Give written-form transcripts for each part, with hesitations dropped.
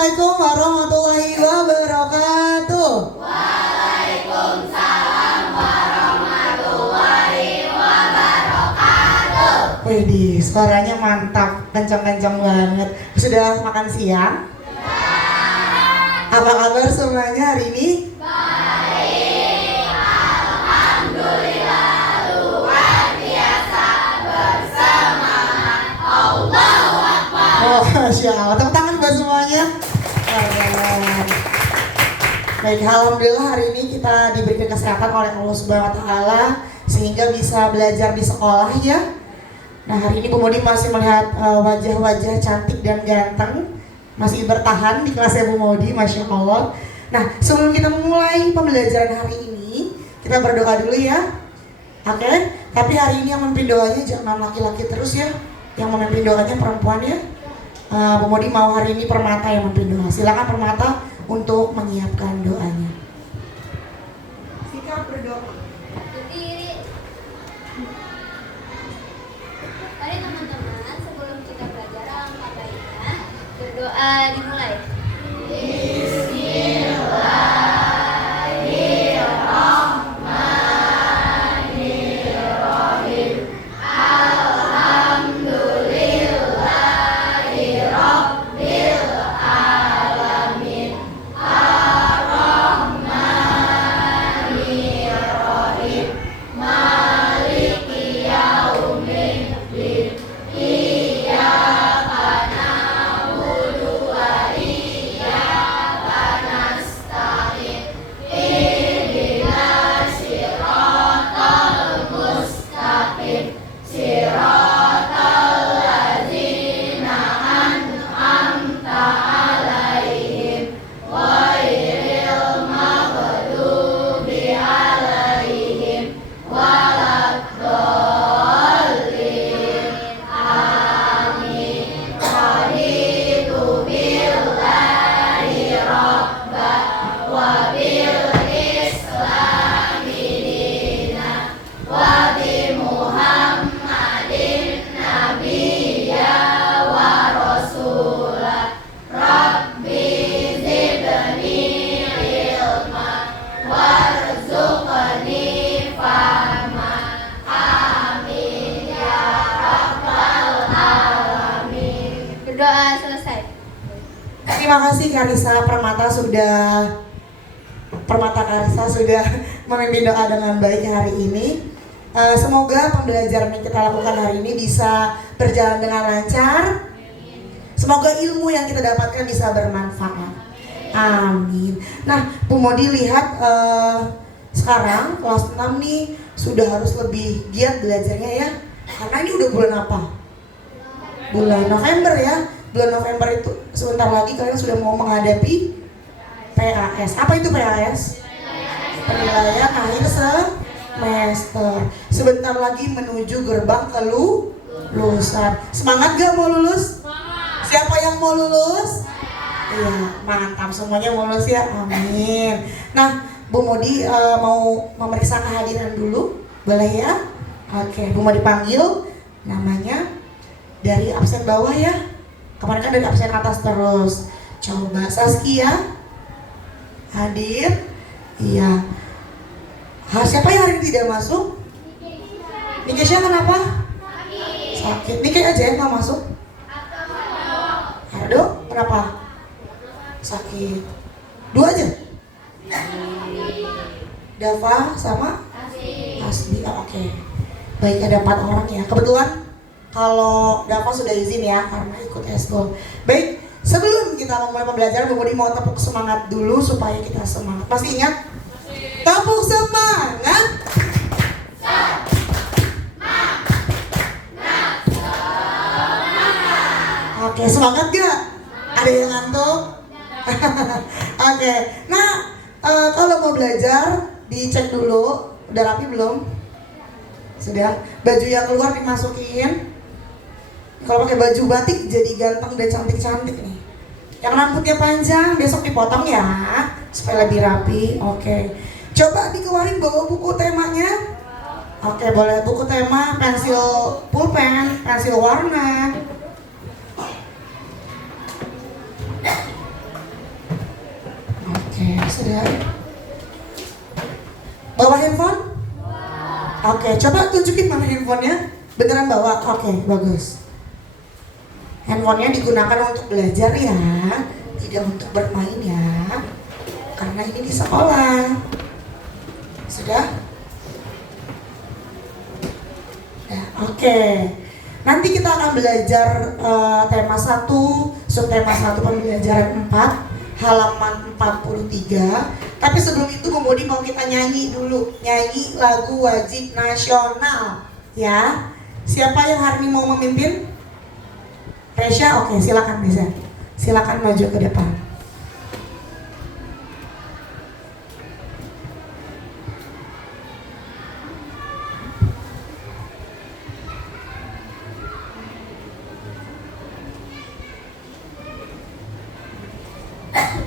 Assalamualaikum warahmatullahi wabarakatuh. Waalaikumsalam warahmatullahi wabarakatuh. Wih, suaranya mantap, kencang-kencang banget. Sudah makan siang? Apa kabar semuanya hari ini? Baik, alhamdulillah, luar biasa, bersemangat. Allahu Akbar. Oh, Masya Allah. Tepuk tangan buat semuanya. Baik, alhamdulillah hari ini kita diberikan kesehatan oleh Allah Subhanahu wa taala sehingga bisa belajar di sekolah ya. Nah, hari ini Bu Modi masih melihat wajah-wajah cantik dan ganteng masih bertahan di kelasnya Bu Modi, Masya Allah. Nah, sebelum kita memulai pembelajaran hari ini, kita berdoa dulu ya. Oke, tapi hari ini yang memimpin doanya jangan laki-laki terus ya. Yang memimpin doanya perempuan ya. Bu Modi mau hari ini Permata yang memimpin doa. Silakan Permata untuk menyiapkan doanya. Sikap berdoa. Berdiri. Mari teman-teman, sebelum kita belajar alangkah baiknya berdoa dimulai. Bismillahirrahmanirrahim. Alhamdulillahirabbil alamin. Ar-Rahmanirrahim. Maliki yaumiddin. Iyyaka na'budu wa iyyaka nasta'in. Ihdinas siratal mustaqim. Siratal ladzina an'amta 'alaihim ghairil maghdubi 'alaihim waladdallin. Amin. Raditu billahi rabba wa bil islami dina wa bi Muhammadin nabiyya wa rasula. Rabbi zidni ilma warzuqni fahma. Amin ya rabbal alamin. Berdoa selesai. Terima kasih Karisa Permata sudah memimpin doa dengan baik hari ini. Semoga pembelajaran yang kita lakukan hari ini bisa berjalan dengan lancar. Semoga ilmu yang kita dapatkan bisa bermanfaat. Amin. Nah, Bu Modi lihat sekarang kelas 6 nih sudah harus lebih giat belajarnya ya. Karena ini udah bulan apa? Bulan November ya. Bulan November itu sebentar lagi kalian sudah mau menghadapi PAS. Apa itu PAS? Penilaian akhir semester. Sebentar lagi menuju gerbang kelulusan. Semangat gak mau lulus? Siapa yang mau lulus? Iya, mantap, semuanya mau lulus ya. Amin. Nah, Bu Modi mau memeriksa kehadiran dulu. Boleh ya? Oke, Bu Modi panggil namanya dari absen bawah ya. Kemarin kan dari absen atas terus. Coba Saskia hadir. Iya. Siapa yang hari ini tidak masuk? Nikesha kenapa? Sakit. Nike aja yang nggak masuk. Ardo kenapa? Sakit. Dua aja. Dava sama Asli. Oke. Baik, ada 4 orang ya. Kebetulan kalau Dava sudah izin ya karena ikut eskul. Baik, sebelum kita memulai pembelajaran, Bu Modi mau tepuk semangat dulu supaya kita semangat. Masih ingat? Tepuk semangat. Oke, semangat gak? Ada yang ngantuk? Oke, nah kalau mau belajar dicek dulu, udah rapi belum? Sudah. Baju yang keluar dimasukin. Kalau pakai baju batik jadi ganteng dan cantik-cantik nih. Yang rambutnya panjang besok dipotong ya, supaya lebih rapi. Oke. Coba dikeluarin bawa buku temanya. Oke, boleh buku tema, pensil pulpen, pensil warna. Sudah? Bawa handphone? Oke, coba tunjukin mana handphonenya. Beneran bawa? Oke, bagus. Handphonenya digunakan untuk belajar ya, tidak untuk bermain ya. Karena ini di sekolah. Sudah? Ya, oke. Nanti kita akan belajar tema 1, subtema 1 pembelajaran 4, halaman 43. Tapi sebelum itu Modi mau kita nyanyi dulu. Nyanyi lagu wajib nasional. Ya. Siapa yang hari ini mau memimpin? Resya? Oke, silakan Resya. Silakan maju ke depan.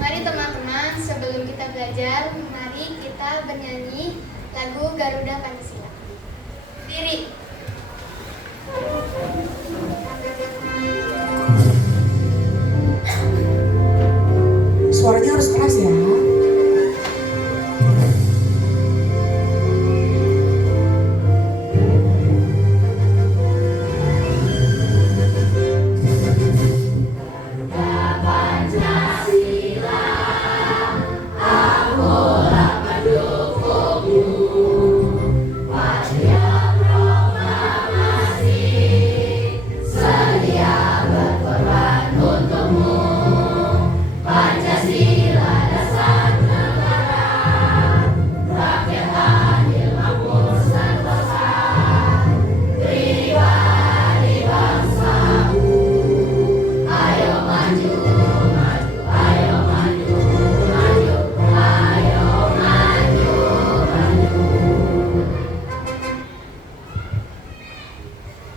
Mari teman-teman, sebelum kita belajar, mari kita bernyanyi lagu Garuda Pancasila. Diri. Suaranya harus keras ya.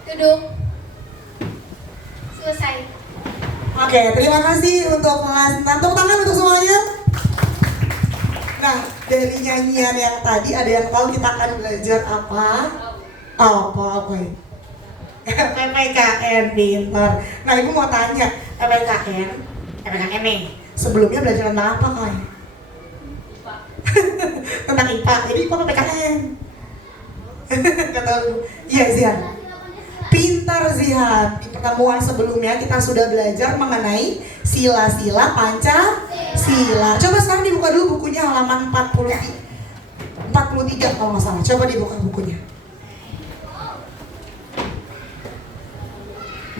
Duduk. Selesai. Oke, terima kasih untuk kelas 6. Tepuk tangan untuk semuanya. Nah, dari nyanyian yang tadi ada yang tahu kita akan belajar apa? Apa ya? PPKN, pintar. Nah, ibu mau tanya, PPKN nih, sebelumnya belajar tentang apa Kak? Tentang IPA, jadi IPA PPKN. Kata lu, iya Zian. Pintar Zihan. Di pertemuan sebelumnya kita sudah belajar mengenai sila-sila Pancasila. Coba sekarang dibuka dulu bukunya halaman 43 kalau nggak salah. Coba dibuka bukunya.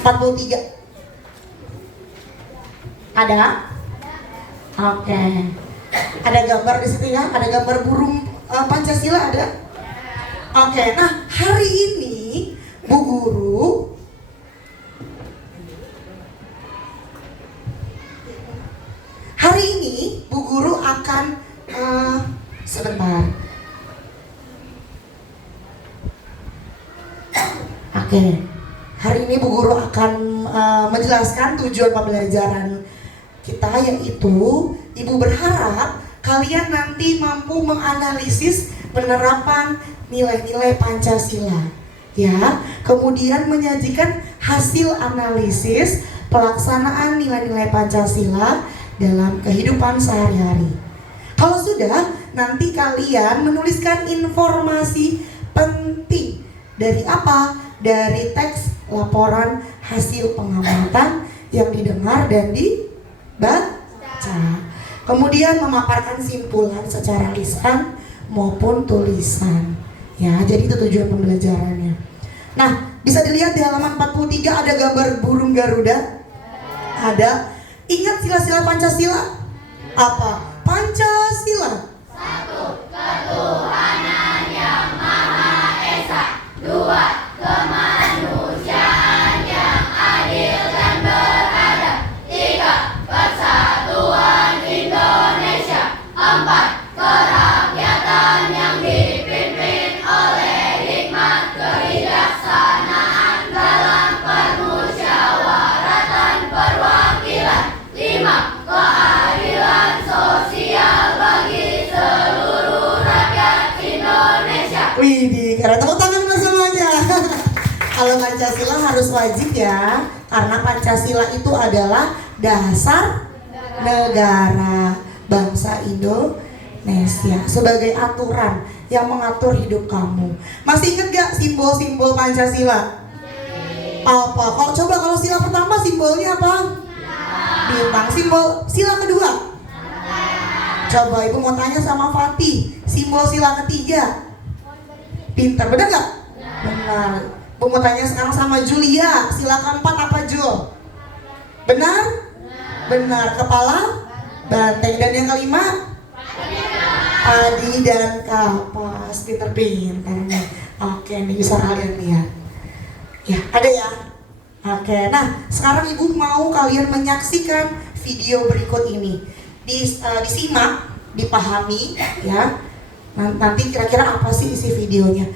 43. Ada? Oke. Ada gambar di situ ya? Ada gambar burung Pancasila ada? Oke. Nah, hari ini Bu Guru Bu Guru akan sebentar. Oke. Hari ini Bu Guru akan menjelaskan tujuan pembelajaran kita, yaitu Ibu berharap kalian nanti mampu menganalisis penerapan nilai-nilai Pancasila. Ya, kemudian menyajikan hasil analisis pelaksanaan nilai-nilai Pancasila dalam kehidupan sehari-hari. Kalau sudah, nanti kalian menuliskan informasi penting dari apa? Dari teks laporan hasil pengamatan yang didengar dan dibaca. Kemudian memaparkan simpulan secara lisan maupun tulisan. Ya, jadi itu tujuan pembelajarannya. Nah, bisa dilihat di halaman 43 ada gambar burung Garuda. Ada. Ingat sila-sila Pancasila? Apa? Pancasila. 1. Ketuhanan yang Maha Esa. 2. Kemanusiaan yang adil dan beradab. 3. Persatuan Indonesia. 4. Kerakyatan yang dipimpin oleh hikmat kebijaksanaan dalam permusyawaratan perwakilan. 5. Keadilan sosial bagi seluruh rakyat Indonesia. Widih, keren. Tepuk tangan buat semuanya. Kalau Pancasila harus wajib ya, karena Pancasila itu adalah dasar negara. bangsa Indonesia sebagai aturan yang mengatur hidup kamu. Masih inget gak simbol-simbol Pancasila? Apa? Kalau sila pertama simbolnya apa? Bintang. Simbol sila kedua? Coba ibu mau tanya sama Fatih, simbol sila ketiga? Pintar, benar gak? Benar. Ibu mau tanya sekarang sama Julia, sila keempat apa Jul? Benar? Benar. Kepala banteng. Dan yang kelima? Adi dan kapas. Pintar-pintar. Oke, ini bisa kalian lihat. Ya, ada ya? Oke, nah sekarang ibu mau kalian menyaksikan video berikut ini. Disimak, dipahami ya. Nanti kira-kira apa sih isi videonya.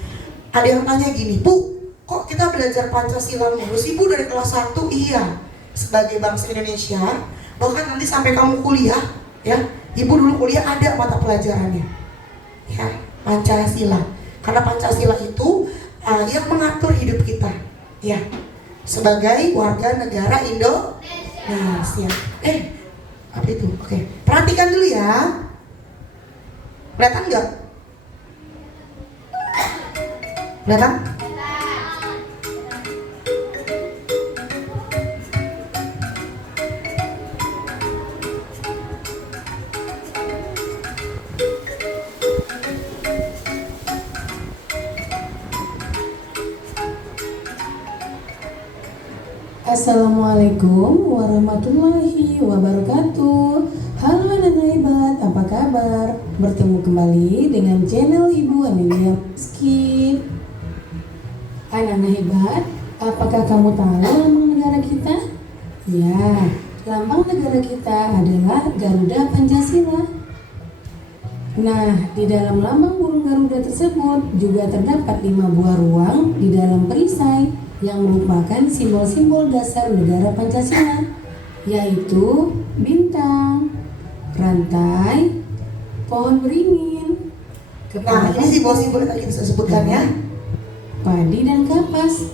Ada yang tanya gini, Bu, kok kita belajar Pancasila mulu sih Bu dari kelas 1? Iya, sebagai bangsa Indonesia, bahkan nanti sampai kamu kuliah ya. Ibu dulu kuliah ada mata pelajarannya ya, Pancasila. Karena Pancasila itu yang mengatur hidup kita ya, sebagai warga negara Indonesia. Apa itu? Oke, perhatikan dulu ya. Kelihatan nggak? Kelihatan? Assalamualaikum warahmatullahi wabarakatuh. Halo anak hebat, apa kabar? Bertemu kembali dengan channel Ibu Amelia Rizky. Anak hebat, apakah kamu tahu lambang negara kita? Ya, lambang negara kita adalah Garuda Pancasila. Nah, di dalam lambang burung Garuda tersebut juga terdapat 5 buah ruang di dalam perisai yang merupakan simbol-simbol dasar negara Pancasila, yaitu bintang, rantai, pohon beringin, Nah, ini simbol-simbol yang tadi kita sebutkan ya. padi dan kapas.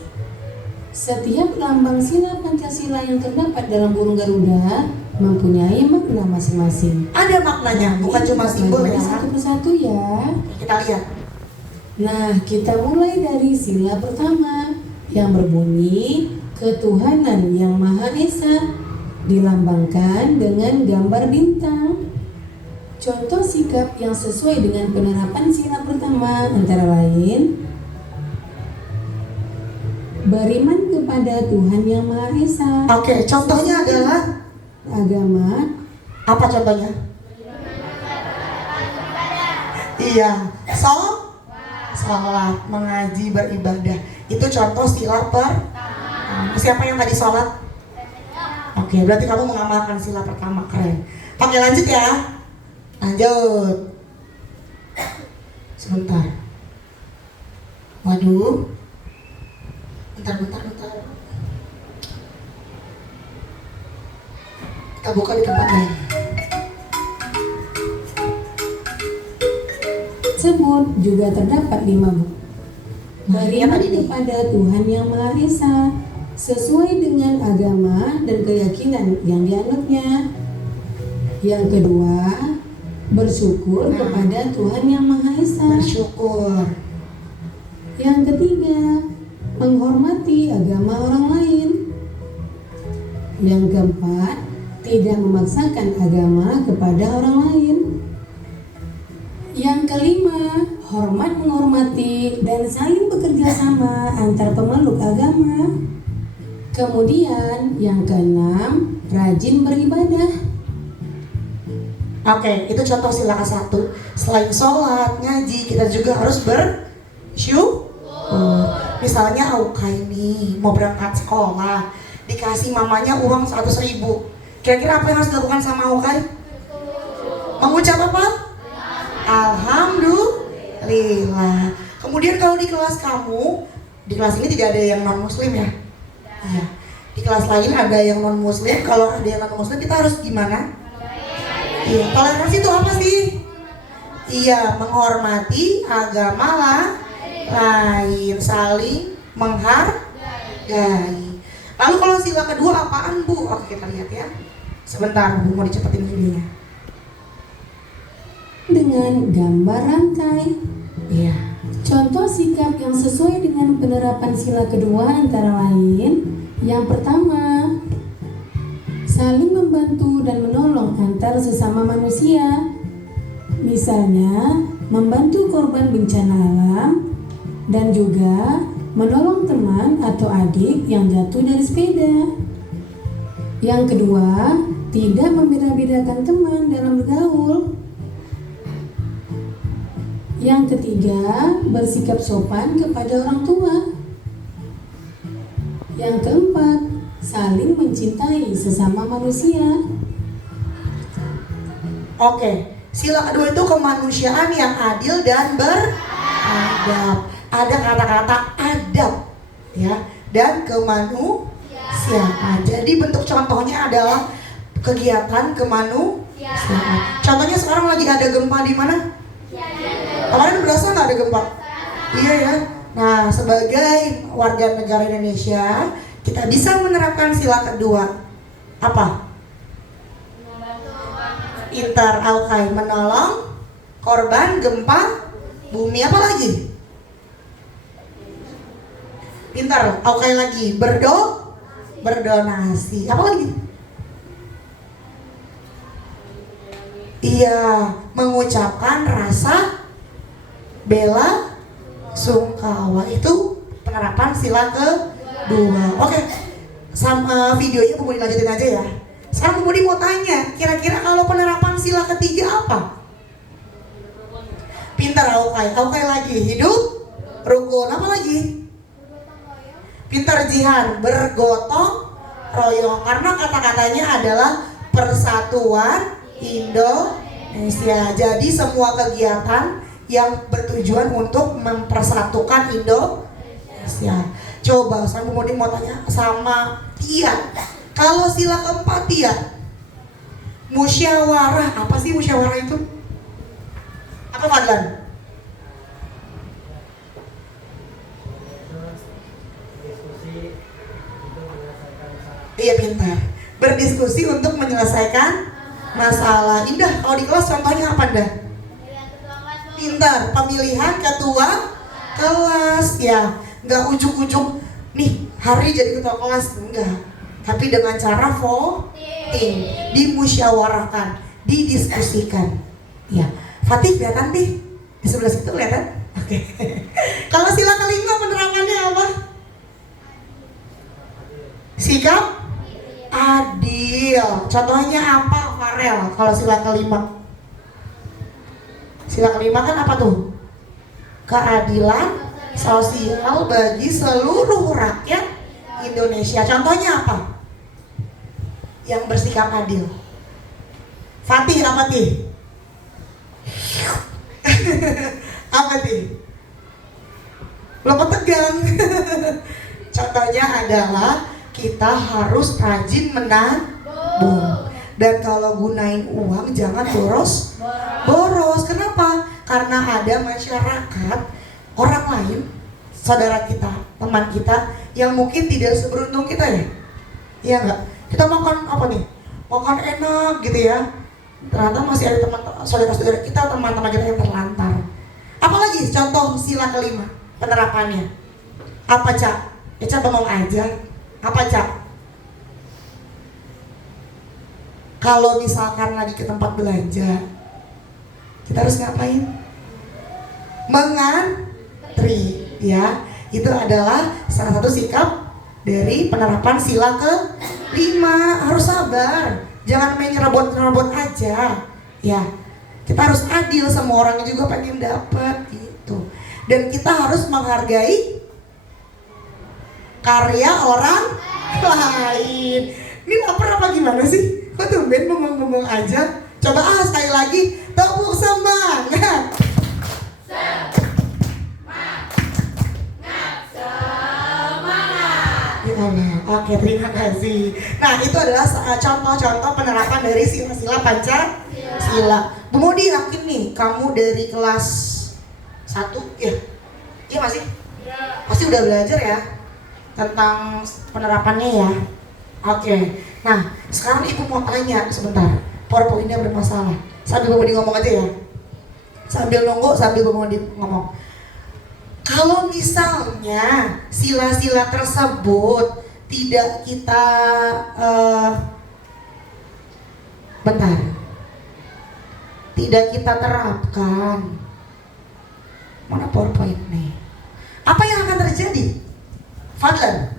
Setiap lambang sila Pancasila yang terdapat dalam burung Garuda mempunyai makna masing-masing. Ada maknanya, bukan cuma simbol ya. Satu persatu ya. Kita lihat. Nah, kita mulai dari sila pertama yang berbunyi ketuhanan yang Maha Esa, dilambangkan dengan gambar bintang. Contoh sikap yang sesuai dengan penerapan sila pertama antara lain beriman kepada Tuhan yang Maha Esa. Oke, contohnya adalah Agama. apa contohnya? Iya, sholat, mengaji, beribadah. Itu contoh sila pertama. Siapa yang tadi sholat? Oke, berarti kamu mengamalkan sila pertama, keren. Oke, lanjut ya. Lanjut. Sebentar. Waduh. Bentar. Kita buka di tempat lain. Tersebut juga terdapat 5 buku. Beriman kepada Tuhan yang Maha Esa sesuai dengan agama dan keyakinan yang dianutnya. Yang kedua, bersyukur kepada Tuhan yang Maha Esa. Bersyukur. Yang ketiga, menghormati agama orang lain. Yang keempat, tidak memaksakan agama kepada orang lain. Yang kelima, hormat menghormati dan saling bekerja sama antar pemeluk agama. Kemudian yang keenam, rajin beribadah. Oke, itu contoh sila ke-1. Selain sholat, ngaji, kita juga harus bersyukur. Misalnya Auka ini mau berangkat sekolah, dikasih mamanya uang 100.000. Kira-kira apa yang harus dilakukan sama Auka? Mengucap apa? Alhamdulillah. Kemudian kalau di kelas kamu, di kelas ini tidak ada yang non muslim ya? Iya. Di kelas lain ada yang non muslim. Kalau ada yang non muslim kita harus gimana? Iya. Toleransi itu apa sih? Iya, menghormati agama lain, saling menghargai. Lalu kalau sila kedua apaan Bu? Oke, kita lihat ya. Sebentar, Bu, mau dicepetin videonya. dengan gambar rantai. Iya. Contoh sikap yang sesuai dengan penerapan sila kedua antara lain, yang pertama, saling membantu dan menolong antar sesama manusia. Misalnya, membantu korban bencana alam dan juga menolong teman atau adik yang jatuh dari sepeda. Yang kedua, tidak membeda-bedakan teman dalam bergaul. Yang ketiga, bersikap sopan kepada orang tua. Yang keempat, saling mencintai sesama manusia. Oke, sila kedua itu kemanusiaan yang adil dan beradab. Ada kata-kata adab, ya, dan kemanusiaan. Jadi bentuk contohnya adalah kegiatan kemanusiaan. Contohnya sekarang lagi ada gempa di mana? Kemarin berasa nggak ada gempa? Iya ya. Nah, sebagai warga negara Indonesia, kita bisa menerapkan sila kedua. Apa? Inter aukai, menolong korban gempa bumi. Apa lagi? Pintar, aukai lagi, berdonasi. Apa lagi? Iya, mengucapkan rasa bela sungkawa. Itu penerapan sila kedua. Oke, videonya Bu Budi lanjutin aja ya. Sekarang Bu Budi mau tanya, kira-kira kalau penerapan sila ketiga apa? Pintar, aukai lagi, hidup rukun. Apa lagi? Pintar, jihan, bergotong royong. Karena kata-katanya adalah persatuan Indonesia. Jadi semua kegiatan yang bertujuan untuk mempersatukan Indonesia. Coba saya mau tanya sama Tia. Kalau sila keempat Tia, musyawarah. Apa sih musyawarah itu? Apa Fadlan? Iya, pintar. Berdiskusi untuk menyelesaikan masalah. Indah, kalau di kelas contohnya apa dah? Pintar, pemilihan ketua kelas ya. Nggak ujuk-ujuk nih hari jadi ketua kelas, enggak. Tapi dengan cara voting, dimusyawarahkan, didiskusikan. Ya, Fatih kelihatan nih di sebelah situ kelihatan. Oke. Kalau sila kelima penerapannya apa? Sikap adil. Contohnya apa, Farel? Kalau sila kelima? Sila kelima kan apa tuh? Keadilan sosial bagi seluruh rakyat Indonesia. Contohnya apa? Yang bersikap adil. Fatih apa Tih? Apa Tih? Belum tegang. Contohnya adalah kita harus rajin menabung. Dan kalau gunain uang jangan boros. Kenapa? Karena ada masyarakat, orang lain, saudara kita, teman kita yang mungkin tidak seberuntung kita ya. Iya enggak? Kita makan apa nih? Makan enak gitu ya. Ternyata masih ada teman saudara-saudara kita, teman-teman kita yang terlantar. Apalagi contoh sila kelima penerapannya. Apa Cak? Ya Cak bengong aja. Apa Cak? Kalau misalkan lagi ke tempat belanja, kita harus ngapain? Mengantri, ya. Itu adalah salah satu sikap dari penerapan sila ke-5. Harus sabar, jangan main nyerobot aja, ya. Kita harus adil, semua orang juga pengen dapat gitu. Dan kita harus menghargai karya orang lain. Ini lapar apa gimana sih? Kok tumben ngomong-ngomong aja? Coba sekali lagi, tepuk semangat. Oke, terima kasih. Nah, itu adalah contoh-contoh penerapan dari sila-sila Pancasila. Bu Modi, yakin nih kamu dari kelas 1 ya? Iya masih? Pasti udah belajar ya tentang penerapannya ya. Oke. Nah, sekarang Ibu mau tanya sebentar. PowerPoint-nya bermasalah. Sambil Bu Modi ngomong aja ya. Sambil nunggu, sambil ngomong. Kalau misalnya sila-sila tersebut tidak kita tidak kita terapkan, mana PowerPoint nih? Apa yang akan terjadi? Fadlan,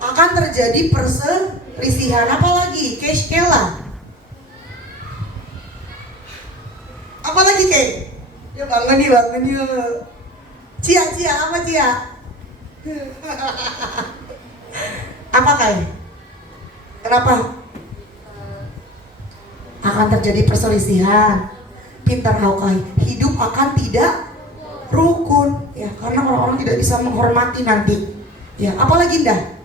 akan terjadi perselisihan, apalagi Kela. Apalagi Kay? Ya bangun yuk. Cia, apa Cia? Apa Kay? Kenapa? Akan terjadi perselisihan. Pintar Kay. Hidup akan tidak rukun. Ya, karena orang-orang tidak bisa menghormati nanti. Ya, apalagi Indah?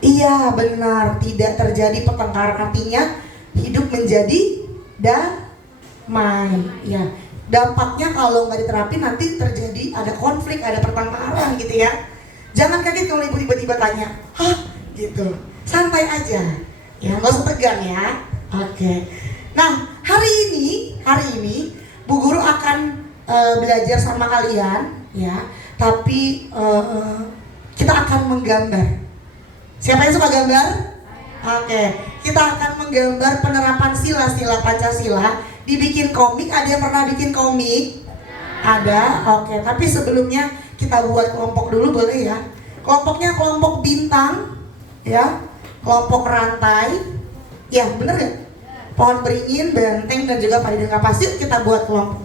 Iya benar, tidak terjadi pertengkaran, artinya hidup menjadi damai. Ya, dampaknya kalau nggak diterapin nanti terjadi ada konflik, ada pertengkaran gitu ya. Jangan kaget kalau ibu tiba-tiba tanya, hah gitu, santai aja, ya nggak usah tegang ya. Oke. Nah hari ini Bu Guru akan belajar sama kalian ya, tapi kita akan menggambar. Siapa yang suka gambar? Oke, kita akan menggambar penerapan sila-sila Pancasila. Dibikin komik, ada yang pernah bikin komik? Ada, oke. Tapi sebelumnya kita buat kelompok dulu boleh ya. Kelompoknya kelompok bintang, ya, kelompok rantai, ya bener gak? Pohon beringin, benteng dan juga padi dan kapas. Yuk kita buat kelompok.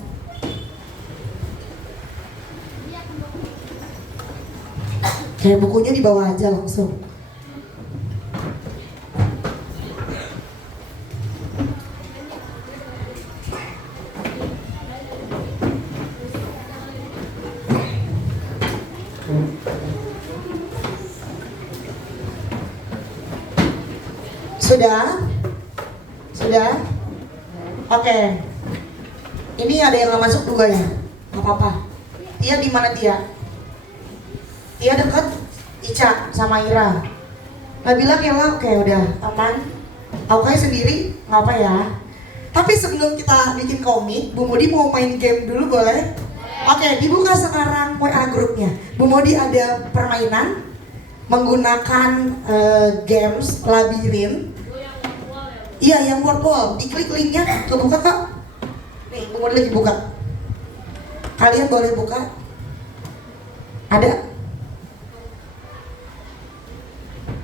Kayak bukunya dibawa aja langsung. Sudah? Oke. Ini ada yang nggak masuk juga ya? Gak apa-apa. Tia di mana Tia? Tia dekat Ica sama Ira. Nabila Kela, oke udah aman. Aukai sendiri nggak apa ya. Tapi sebelum kita bikin komik, Bu Modi mau main game dulu boleh? Oke, dibuka sekarang WA grupnya. Bu Modi ada permainan menggunakan games labirin. Iya, yang word wall. Diklik linknya, kebuka kak. Nih, Bu Modi lagi buka. Kalian boleh buka. Ada?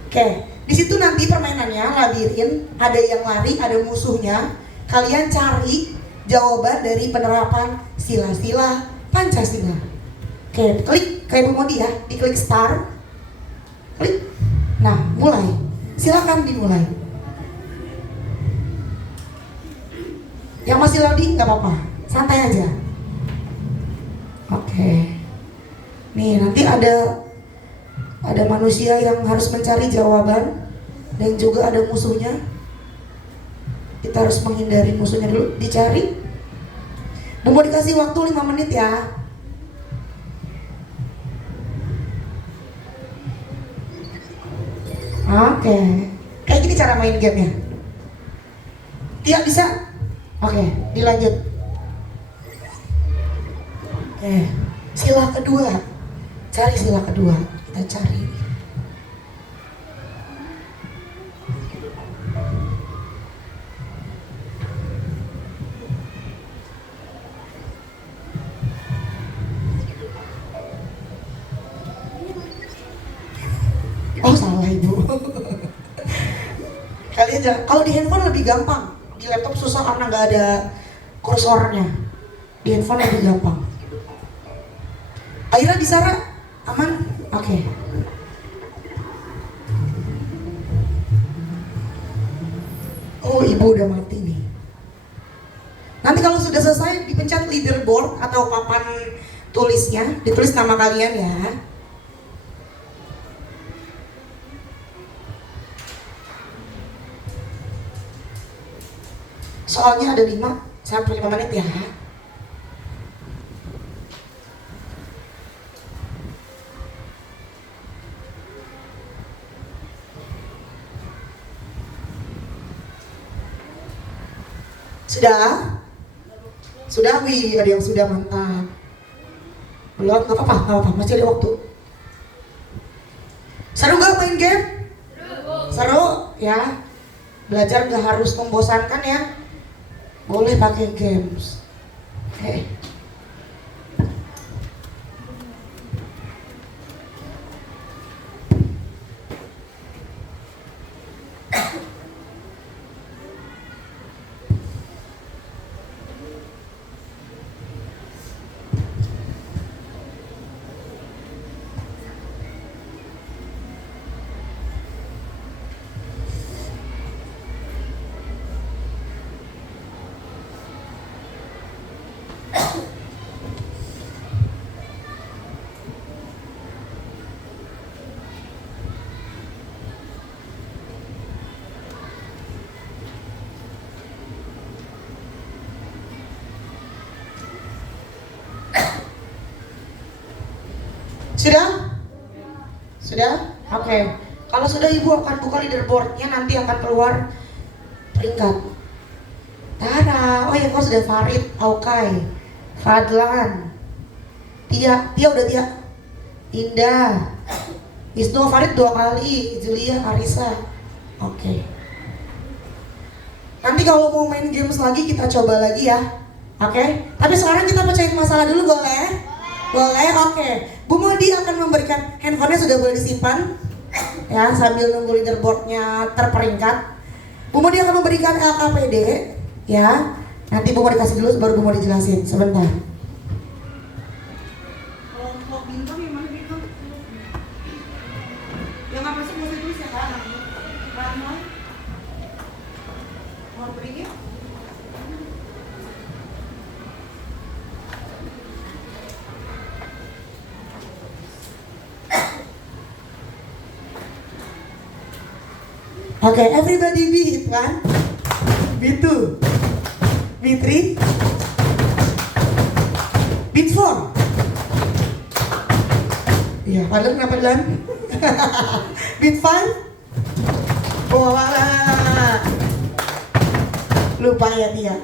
Oke, di situ nanti permainannya labirin. Ada yang lari, ada musuhnya. Kalian cari jawaban dari penerapan sila-sila Pancasila. Oke, klik kayak Bu Modi ya. Diklik start. Klik. Nah, mulai. Silakan dimulai. Yang masih loading nggak apa-apa, santai aja. Oke. Nih nanti ada manusia yang harus mencari jawaban dan juga ada musuhnya. Kita harus menghindari musuhnya dulu, dicari. Mau dikasih waktu 5 menit ya. Oke. Kayak gini cara main gamenya. Tidak bisa? Oke, dilanjut. Oke, sila kedua. Cari sila kedua. Kita cari. Oh salah ibu. Kalian jangan, kalau di handphone lebih gampang. Di laptop susah karena nggak ada kursornya. Di handphone lebih gampang. Aira di Sarah aman? Oke. Oh ibu udah mati nih. Nanti kalau sudah selesai dipencet leaderboard atau papan tulisnya, ditulis nama kalian ya. Soalnya ada 5 sampai 5 menit ya. Sudah? Sudah, wih, ada yang sudah, mantap. Belum, gak apa-apa, masih ada waktu. Seru gak main game? Seru, ya. Belajar gak harus membosankan ya. Boleh pakai games. Oke. Sudah? Sudah? Oke. Kalau sudah, ibu akan buka leaderboardnya, nanti akan keluar peringkat. Tara, oh ya, kau sudah Farid, Aukai, Fadlan, Tia udah Tia, Indah, Wisnu, Farid 2 kali, Julia, Arisa. Oke. Nanti kalau mau main games lagi kita coba lagi ya. Oke. Tapi sekarang kita pecahin masalah dulu, boleh? Boleh, oke. Bu Modi akan memberikan, handphonenya sudah boleh disimpan ya, sambil nunggu leaderboardnya terperingkat. Bu Modi akan memberikan LKPD ya. Nanti Bu Modi kasih dulu baru Bu Modi jelasin sebentar. Kelompok bintang yang mana bintang? Yang apa sih mesti tulis ya kan? Ramai. Mau beri ya? Oke, everybody beat 1, beat 2, beat 3, beat 4. Iya, padahal kenapa bilang? Beat 5. Wah, lupa ya dia.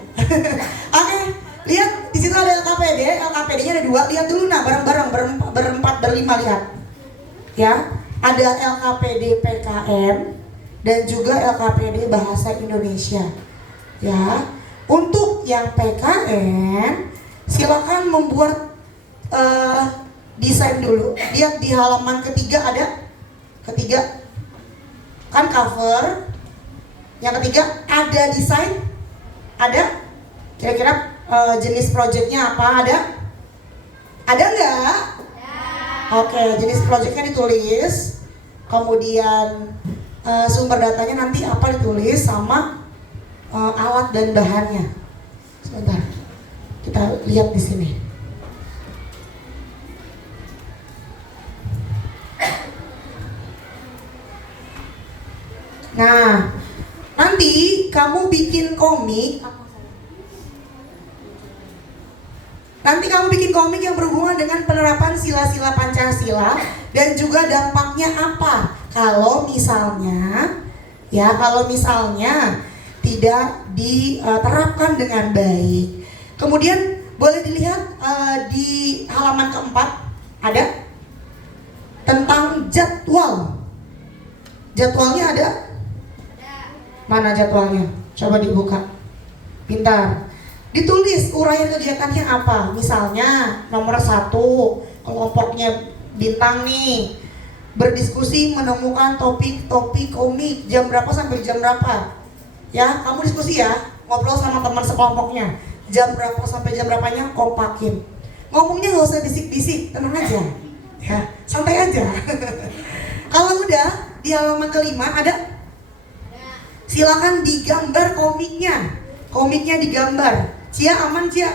Oke, lihat di situ ada LKPD. LKPD-nya ada 2. Lihat dulu nah, bareng-bareng berempat berlima lihat. Ya, ada LKPD PKM dan juga LKPD Bahasa Indonesia. Ya, untuk yang PKN silakan membuat desain dulu. Lihat di halaman ketiga ada kan cover. Yang ketiga ada desain, ada kira-kira jenis projectnya apa, ada nggak? Oke, jenis projectnya ditulis, kemudian sumber datanya nanti apa ditulis sama alat dan bahannya. Sebentar, kita lihat di sini. Nah, nanti kamu bikin komik. Yang berhubungan dengan penerapan sila-sila Pancasila dan juga dampaknya apa kalau misalnya tidak diterapkan dengan baik. Kemudian boleh dilihat di halaman keempat ada tentang jadwal. Jadwalnya ada? Mana jadwalnya? Coba dibuka. Pintar. Ditulis uraian kegiatannya apa. Misalnya nomor 1, kelompoknya bintang nih, berdiskusi menemukan topik-topik komik jam berapa sampai jam berapa. Ya, kamu diskusi ya, ngobrol sama teman sekelompoknya. Jam berapa sampai jam berapanya kompakin. Ngomongnya gak usah bisik-bisik, tenang aja. Ya, santai aja. Kalau udah di halaman kelima ada, silakan digambar komiknya. Komiknya digambar. Cia, aman Cia?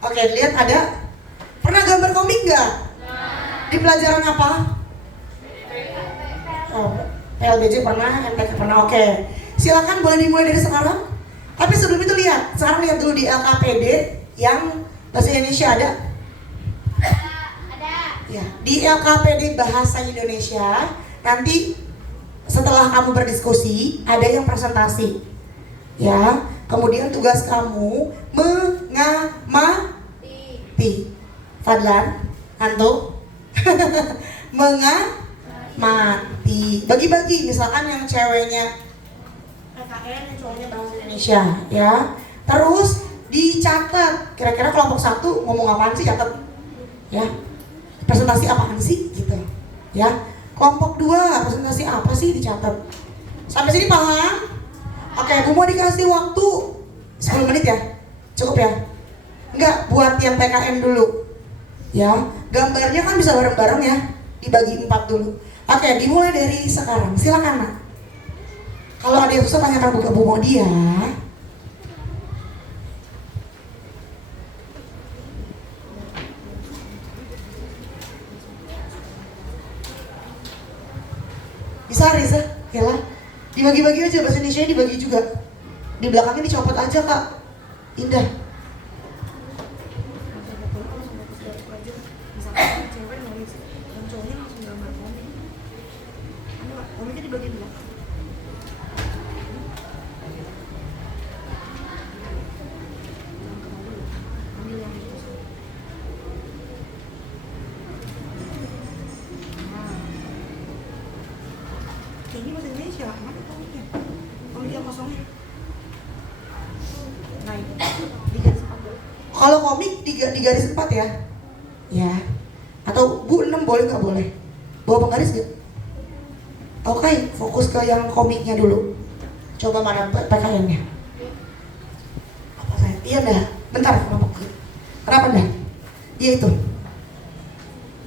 Oke, lihat ada. Pernah gambar komik nggak? Di pelajaran apa? Oh, PLBJ pernah, MTK pernah. Oke, silakan boleh dimulai dari sekarang. Tapi sebelum itu lihat, sekarang lihat dulu di LKPD yang bahasa Indonesia ada. Ya, di LKPD Bahasa Indonesia nanti setelah kamu berdiskusi ada yang presentasi. Ya, Kemudian tugas kamu mengamati. Fadlan, Anto. Mengamati. Bagi-bagi, misalkan yang ceweknya PKN, yang cowoknya bahasa Indonesia, ya. Terus dicatat, kira-kira kelompok 1 ngomong apaan sih, catat. Ya. Presentasi apaan sih gitu. Ya. Kelompok 2 presentasi apa sih, dicatat. Sampai sini paham? Oke, Bu mau dikasih waktu 10 menit ya? Cukup ya? Enggak, buat yang PKN dulu. Ya, gambarnya kan bisa bareng-bareng ya. Dibagi 4 dulu. Oke, dimulai dari sekarang. Silakan, Nak. Kalau ada yang susah tanyakan Bu Modi ya. Bisa Riza, ya lah. Dibagi-bagi aja, bahasa Indonesia dibagi juga. Di belakangnya dicopot aja, Kak. Indah. Ini bahasa Indonesia, mana komiknya? Komik yang kosongnya. Nah, di garis 4. Kalau komik di garis 4 ya. Ya. Atau Bu 6 boleh nggak boleh? Bawa penggaris nggak? Oke, fokus ke yang komiknya dulu. Coba mana PKN-nya? Apa saya? Iya dah. Bentar, kenapa dah? Iya itu.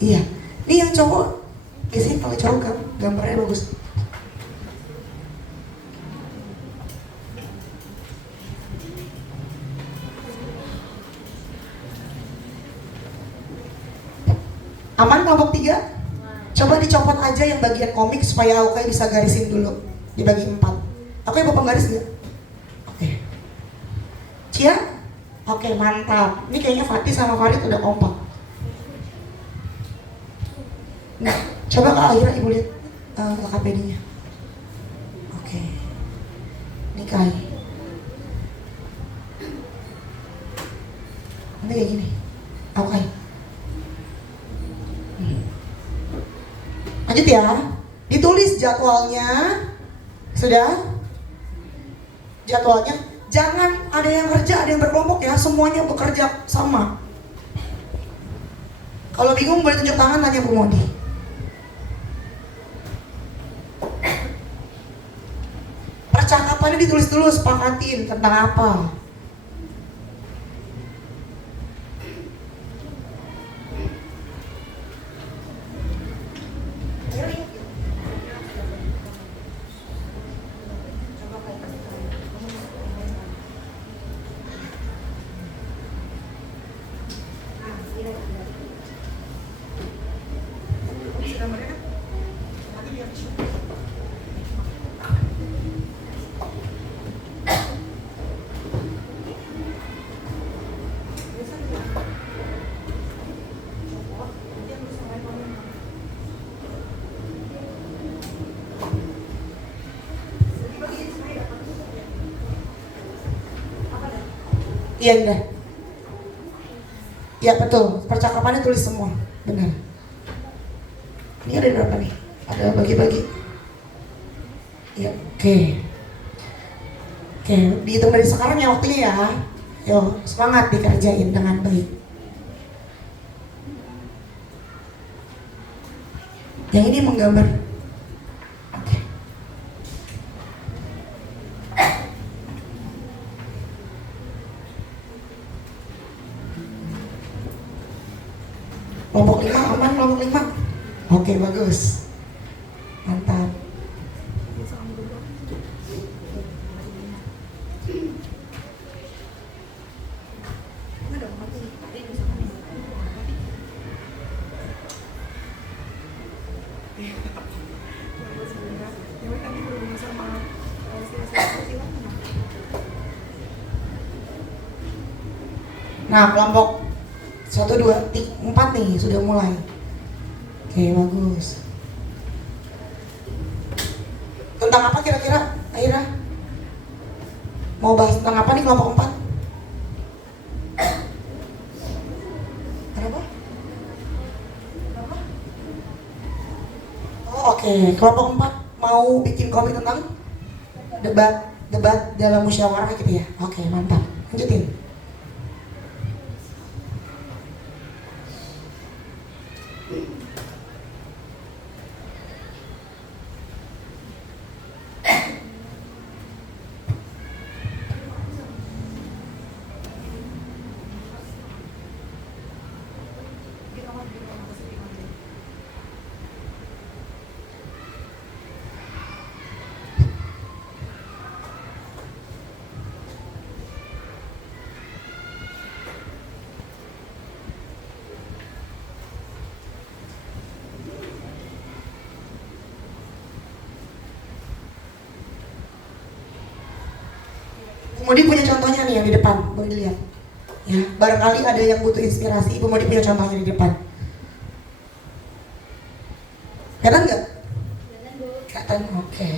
Iya. Ini yang cowok. Biasanya kalau cowok kan gambarnya bagus. Aman kelompok 3? Coba dicopot aja yang bagian komik supaya Aukai bisa garisin dulu. Dibagi 4. Aukai bawa penggaris gak? Oke. Cia? Oke, mantap. Ini kayaknya Fatih sama Farid udah kompak. Nah, coba Kak Aira Ibu lihat KPD-nya. Oke. Ini Kai. Nanti kayak gini. Aukai. Lanjut ya, ditulis jadwalnya. Sudah? Jadwalnya, jangan ada yang kerja, ada yang berkelompok ya, semuanya bekerja sama. Kalau bingung boleh tunjuk tangan, tanya Bu Modi. Percakapannya ditulis dulu, sepakatin tentang apa. Iya udah. Ya betul, percakapannya tulis semua, benar. Ini ada berapa nih? Ada bagi-bagi. Ya, oke. Oke, dihitung dari sekarang ya waktunya ya. Yo, semangat dikerjain dengan baik. Yang ini menggambar. Oke. Kelompok 5 aman, kelompok 5. Oke, bagus. Mantap. Nah, kelompok 1, 2, 3, 4 nih sudah mulai. Oke, bagus. Tentang apa kira-kira, Aira? Mau bahas tentang apa nih kelompok 4? Kenapa? Kenapa? Oh, oke. Kelompok 4 mau bikin komik tentang debat dalam musyawarah gitu ya. Oke, mantap. Lanjutin. Bu Modi punya contohnya nih yang di depan, boleh dilihat. Ya, barangkali ada yang butuh inspirasi, Bu Modi punya contohnya di depan. Kelihatan nggak? Kelihatan, Bu. Kelihatan, oke.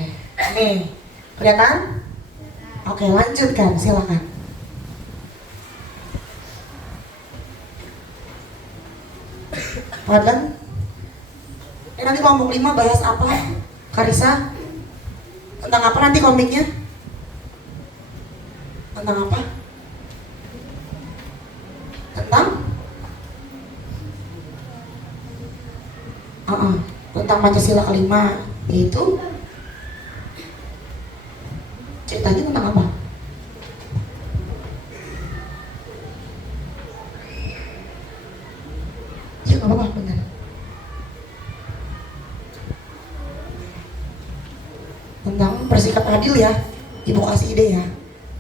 Nih, kelihatan? Oke, lanjutkan, silakan. Padahal, nanti kelompok 5 bahas apa? Karisa? Tentang apa nanti komiknya? Tentang apa? Tentang? Tentang Pancasila kelima, yaitu ceritanya tentang apa? Ya nggak apa-apa, benar. Tentang bersikap adil ya, Ibu kasih ide ya.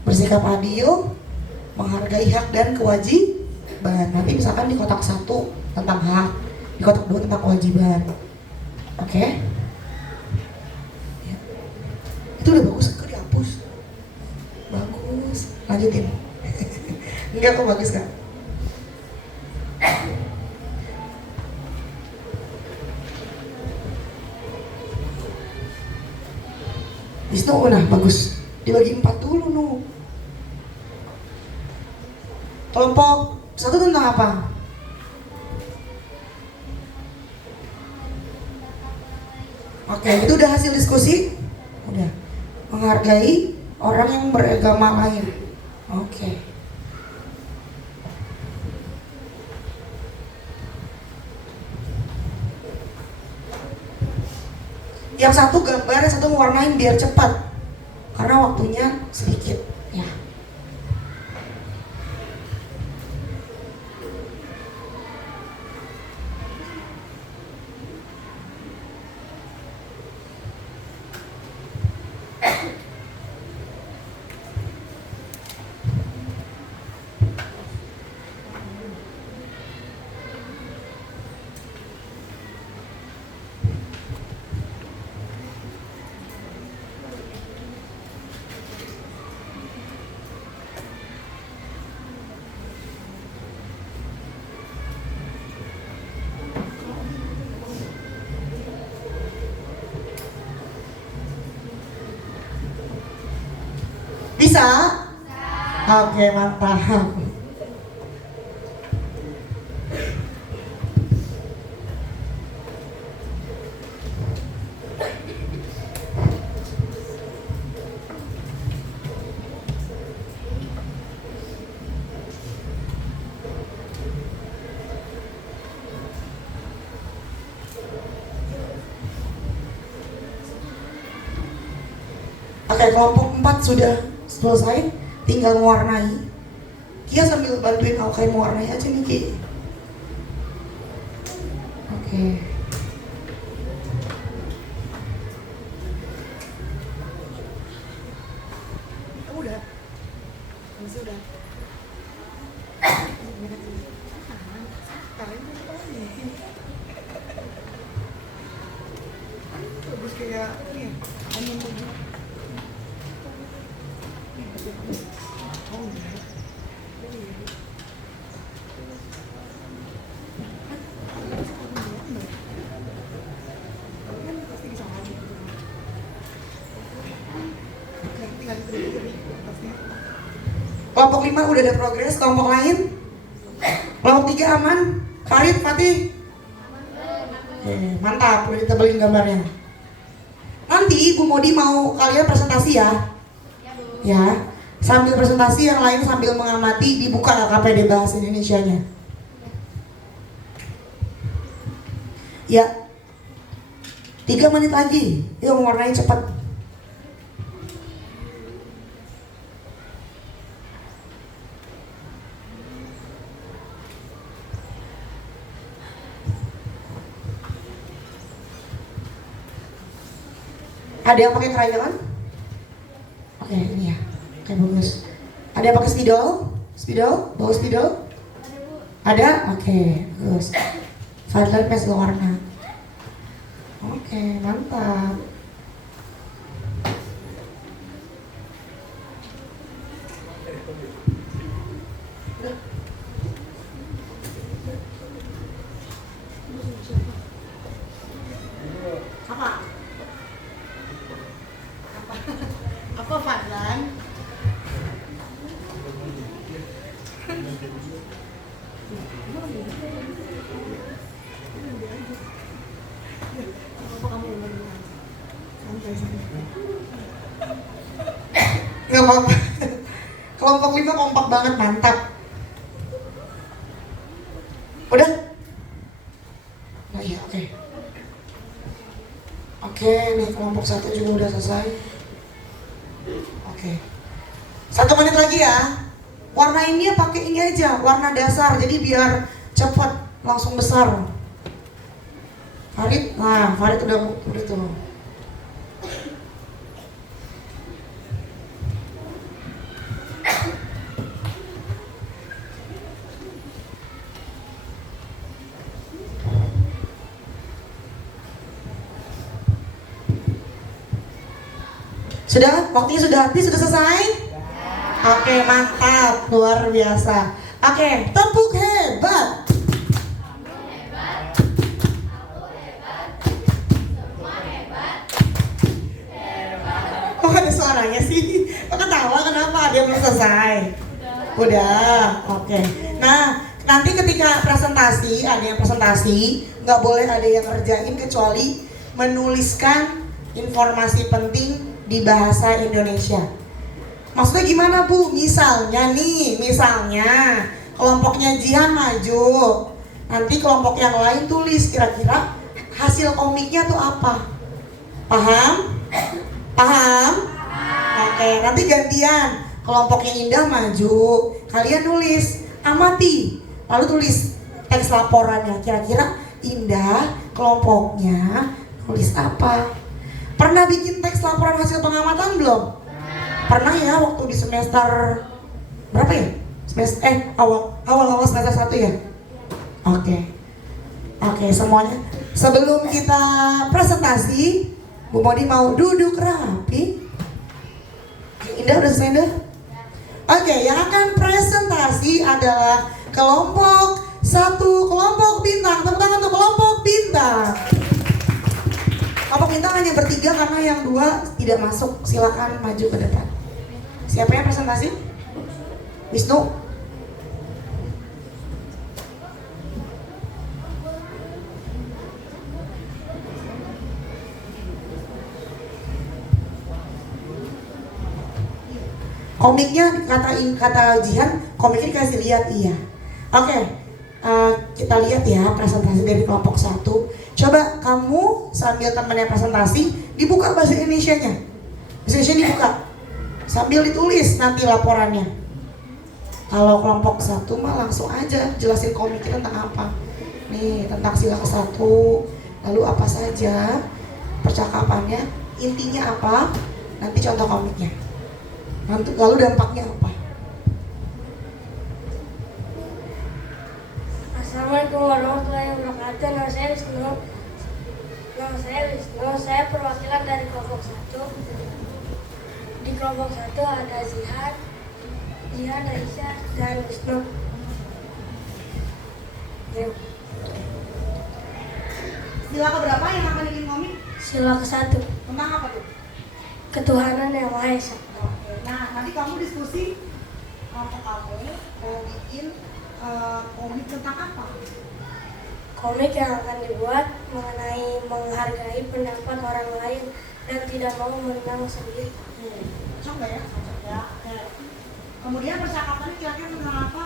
Bersikap adil, menghargai hak dan kewajiban. Nanti misalkan di kotak 1 tentang hak, di kotak 2 tentang kewajiban. Oke? Ya. Itu udah bagus, kok dihapus? Bagus, lanjutin. Enggak, kok bagus kan? Wisnu, nah bagus. Dibagi 4 dulu, nu. Kelompok 1 tentang apa? Oke, itu udah hasil diskusi? Udah. Menghargai orang yang beragama lain. Oke. Yang satu gambar, yang satu mewarnain biar cepat. Karena waktunya sedikit, ya. Bisa? Oke, mantap. Oke, kelompok 4 sudah selesai, tinggal mewarnai. Kia sambil bantuin Alkai mewarnai aja nih, Ki. Oke. Udah. Sudah. Bagus kayak ini. Kelompok 5 udah ada progres, kelompok lain? Kelompok 3 aman? Farid, Fatih? Oke, mantap, udah ditebelin gambarnya. Nanti Ibu Modi mau kalian presentasi ya? Ya, sambil presentasi yang lain sambil mengamati, dibuka KPD Bahasa Indonesianya. Ya, 3 menit lagi, yuk mewarnai cepat. Ada yang pakai crayon? Oke, ini ya. Oke, bagus. Ada yang pakai spidol? Spidol? Bawa spidol? Ada? Oke, bagus. Fadlan pencil warna. Oke, mantap. Apa? Apa Fadlan? Gak apa-apa. Kelompok 5 kompak banget, mantap. Udah? Oh iya, oke. Oke, nih kelompok 1 juga udah selesai. Oke. 1 menit lagi ya. Warnainnya pakai ini aja, warna dasar. Jadi biar cepet, langsung besar. Farid, nah Farid udah tuh. Sudah? Waktunya sudah habis? Sudah selesai? Oke, mantap. Luar biasa. Oke, tepuk hebat. Kok ada suaranya sih? Kok ketawa kenapa? Dia belum selesai. Udah, oke. Nah, nanti ketika presentasi, ada yang presentasi, nggak boleh ada yang ngerjain kecuali menuliskan informasi penting di bahasa Indonesia. Maksudnya gimana Bu? Misalnya kelompoknya Jihan maju, nanti kelompok yang lain tulis kira-kira hasil komiknya tuh apa. Paham? Paham? Oke, nanti gantian. Kelompoknya Indah maju, kalian nulis, amati, lalu tulis teks laporannya. Kira-kira Indah kelompoknya tulis apa? Pernah bikin teks laporan hasil pengamatan belum? Pernah ya, waktu di semester berapa ya? Awal semester 1 ya? Oke, semuanya. Sebelum kita presentasi, Bu Modi mau duduk rapi. Indah udah selesai Indah? Oke, yang akan presentasi adalah kelompok 1, kelompok bintang. Tepuk tangan untuk kelompok bintang. Kelompok bintang hanya bertiga karena yang 2 tidak masuk. Silakan maju ke depan. Siapa yang presentasi? Wisnu? Komiknya kata Jihan, komiknya dikasih lihat, iya. Oke, kita lihat ya presentasi dari kelompok 1. Coba kamu sambil temennya presentasi, dibuka bahasa Indonesianya. Bahasa Indonesia dibuka. Sambil ditulis nanti laporannya. Kalau kelompok 1 mah langsung aja jelasin komiknya tentang apa. Nih, tentang sila ke-1, lalu apa saja percakapannya, intinya apa, nanti contoh komiknya. Lalu dampaknya apa? Assalamualaikum warahmatullahi wabarakatuh. Nama saya Wisnu. Saya perwakilan dari kelompok 1. Di kelompok 1 ada Zihan, Aisyah, dan Wisnu. Yuk. Sila keberapa yang akan bikin komik? Sila ke-1. Tentang apa tuh? Ketuhanan yang Maha Esa. kamu diskusi kelompok kamu mau bikin komik tentang apa? Komik yang akan dibuat mengenai menghargai pendapat orang lain dan tidak mau menang sendiri. Cocok nggak ya? Cocok ya. Oke. Kemudian percakapannya kira-kira tentang apa?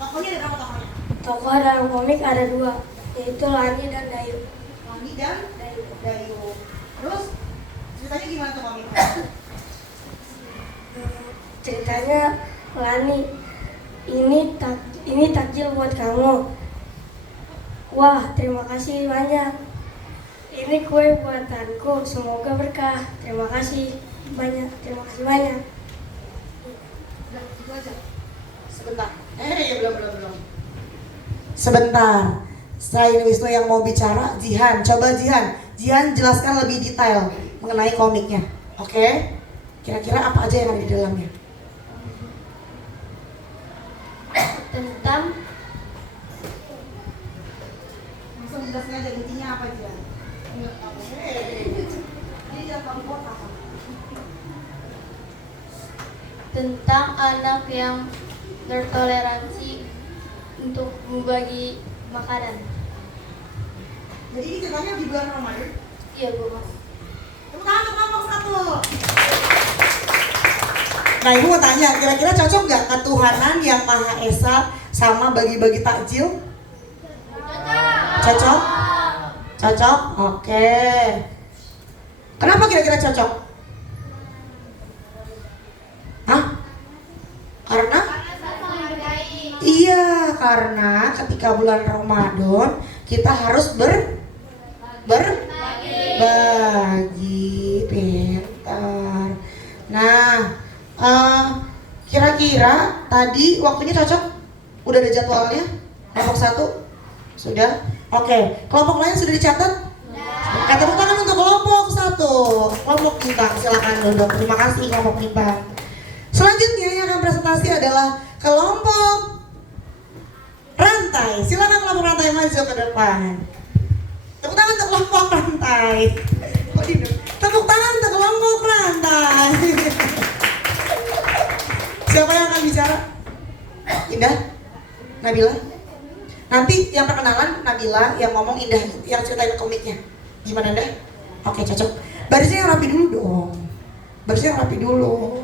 Tokohnya ada berapa tokohnya? Tokoh dalam komik ada 2, yaitu Lani dan Dayu. Lani dan Dayu. Terus ceritanya gimana tuh komik? Ceritanya Lani, ini takjil buat kamu. Wah, terima kasih banyak. Ini kue buatanku, semoga berkah. Terima kasih banyak. Udah, itu aja. Sebentar. Ya belum. Sebentar. Selain Wisnu yang mau bicara, Jihan. Coba Jihan jelaskan lebih detail mengenai komiknya. Oke? Kira-kira apa aja yang ada di dalamnya? Tentang Langsung jelasin aja intinya apa Jihan? Ini jangan kamu kota. tentang anak yang bertoleransi untuk membagi makanan. Jadi ini ceritanya di bulan Ramadan. Iya Bu Mas. Tepuk tangan untuk kelompok 1. Nah, ibu mau tanya, kira-kira cocok nggak ketuhanan yang Maha Esa sama bagi-bagi takjil? Cocok? Cocok? Oke. Kenapa kira-kira cocok? Hah? Karena? Iya, karena ketika bulan Ramadan kita harus berbagi, pintar. Nah, kira-kira tadi waktunya cocok? Udah ada jadwalnya? Kelompok 1? Sudah? Oke, kelompok lain sudah dicatat? Oke, tepuk tangan untuk kelompok 1. Kelompok bintang, silakan duduk. Terima kasih kelompok bintang. Selanjutnya yang akan presentasi adalah kelompok rantai. Silakan kelompok rantai maju ke depan. Tepuk tangan untuk kelompok rantai. Tepuk tangan untuk kelompok rantai. Siapa yang akan bicara? Indah? Nabila? Nanti yang perkenalan Nabila, yang ngomong Indah, yang ceritain komiknya. Gimana Indah? Oke, cocok. Barisnya yang rapi dulu dong. Barisnya yang rapi dulu.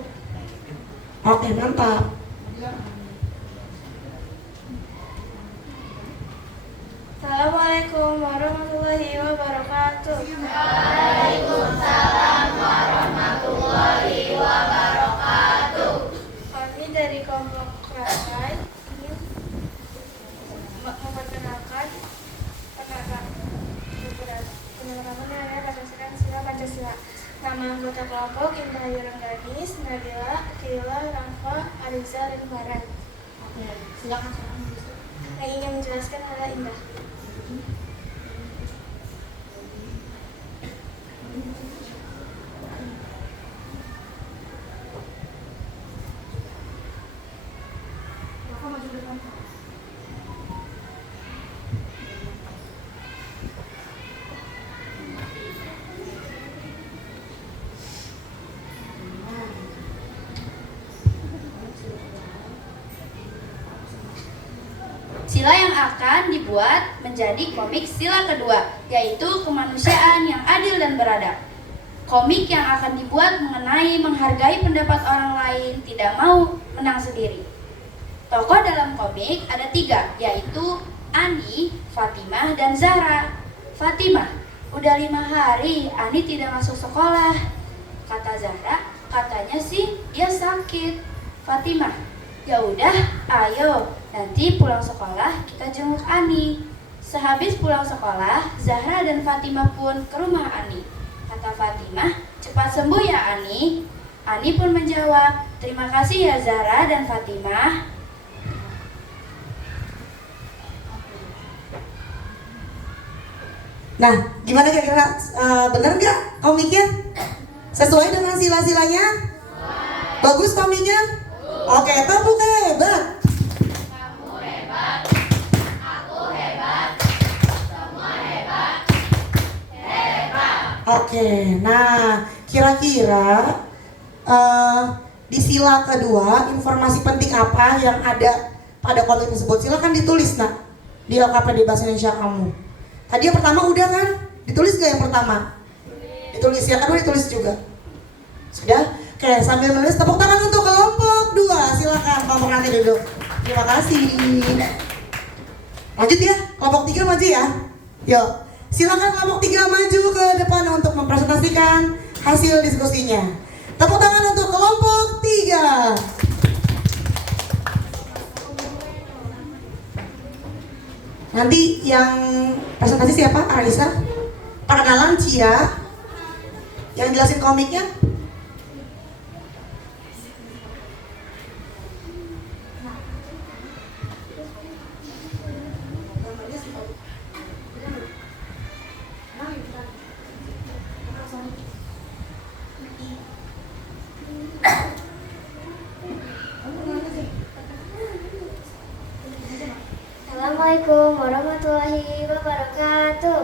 Oke, mantap. Assalamualaikum warahmatullahi wabarakatuh. Kami dari kelompok rantai ingin memperkenalkan penerapan nilai Pancasila. Nama anggota kelompok Indah Yurangganis, Nabila, Kila, Rafa, Ariza, dan Farhan. Oke, silakan. Yang ingin menjelaskan adalah Indah. Sila yang akan dibuat menjadi komik sila kedua, yaitu kemanusiaan yang adil dan beradab. Komik yang akan dibuat mengenai menghargai pendapat orang lain, tidak mau menang sendiri. Tokoh dalam komik ada 3, yaitu Ani, Fatimah, dan Zahra. Fatimah, udah 5 hari Ani tidak masuk sekolah. Kata Zahra, katanya sih dia sakit. Fatimah, ya udah, ayo nanti pulang sekolah kita jenguk Ani. Sehabis pulang sekolah, Zahra dan Fatimah pun ke rumah Ani. Kata Fatimah, cepat sembuh ya Ani. Ani pun menjawab, terima kasih ya Zahra dan Fatimah. Nah, gimana kira-kira bener nggak komiknya? Sesuai dengan sila-silanya? Bagus komiknya? Oke, tepuk hebat. Oke, nah kira-kira di sila kedua informasi penting apa yang ada pada komik tersebut. Silakan ditulis nak di LKPD Bahasa Indonesia kamu. Tadi yang pertama udah kan? Ditulis gak yang pertama? Ditulis, yang kedua ditulis juga. Sudah? Oke, sambil menulis tepuk tangan untuk kelompok 2. Silakan kelompok nanti duduk. Terima kasih. Lanjut ya, kelompok 3 maju ya. Yuk, silakan kelompok 3 maju ke depan untuk mempresentasikan hasil diskusinya. Tepuk tangan untuk kelompok 3. Nanti yang presentasi siapa? Arisa. Perkenalan Cia. Yang jelasin komiknya. Assalamualaikum warahmatullahi wabarakatuh.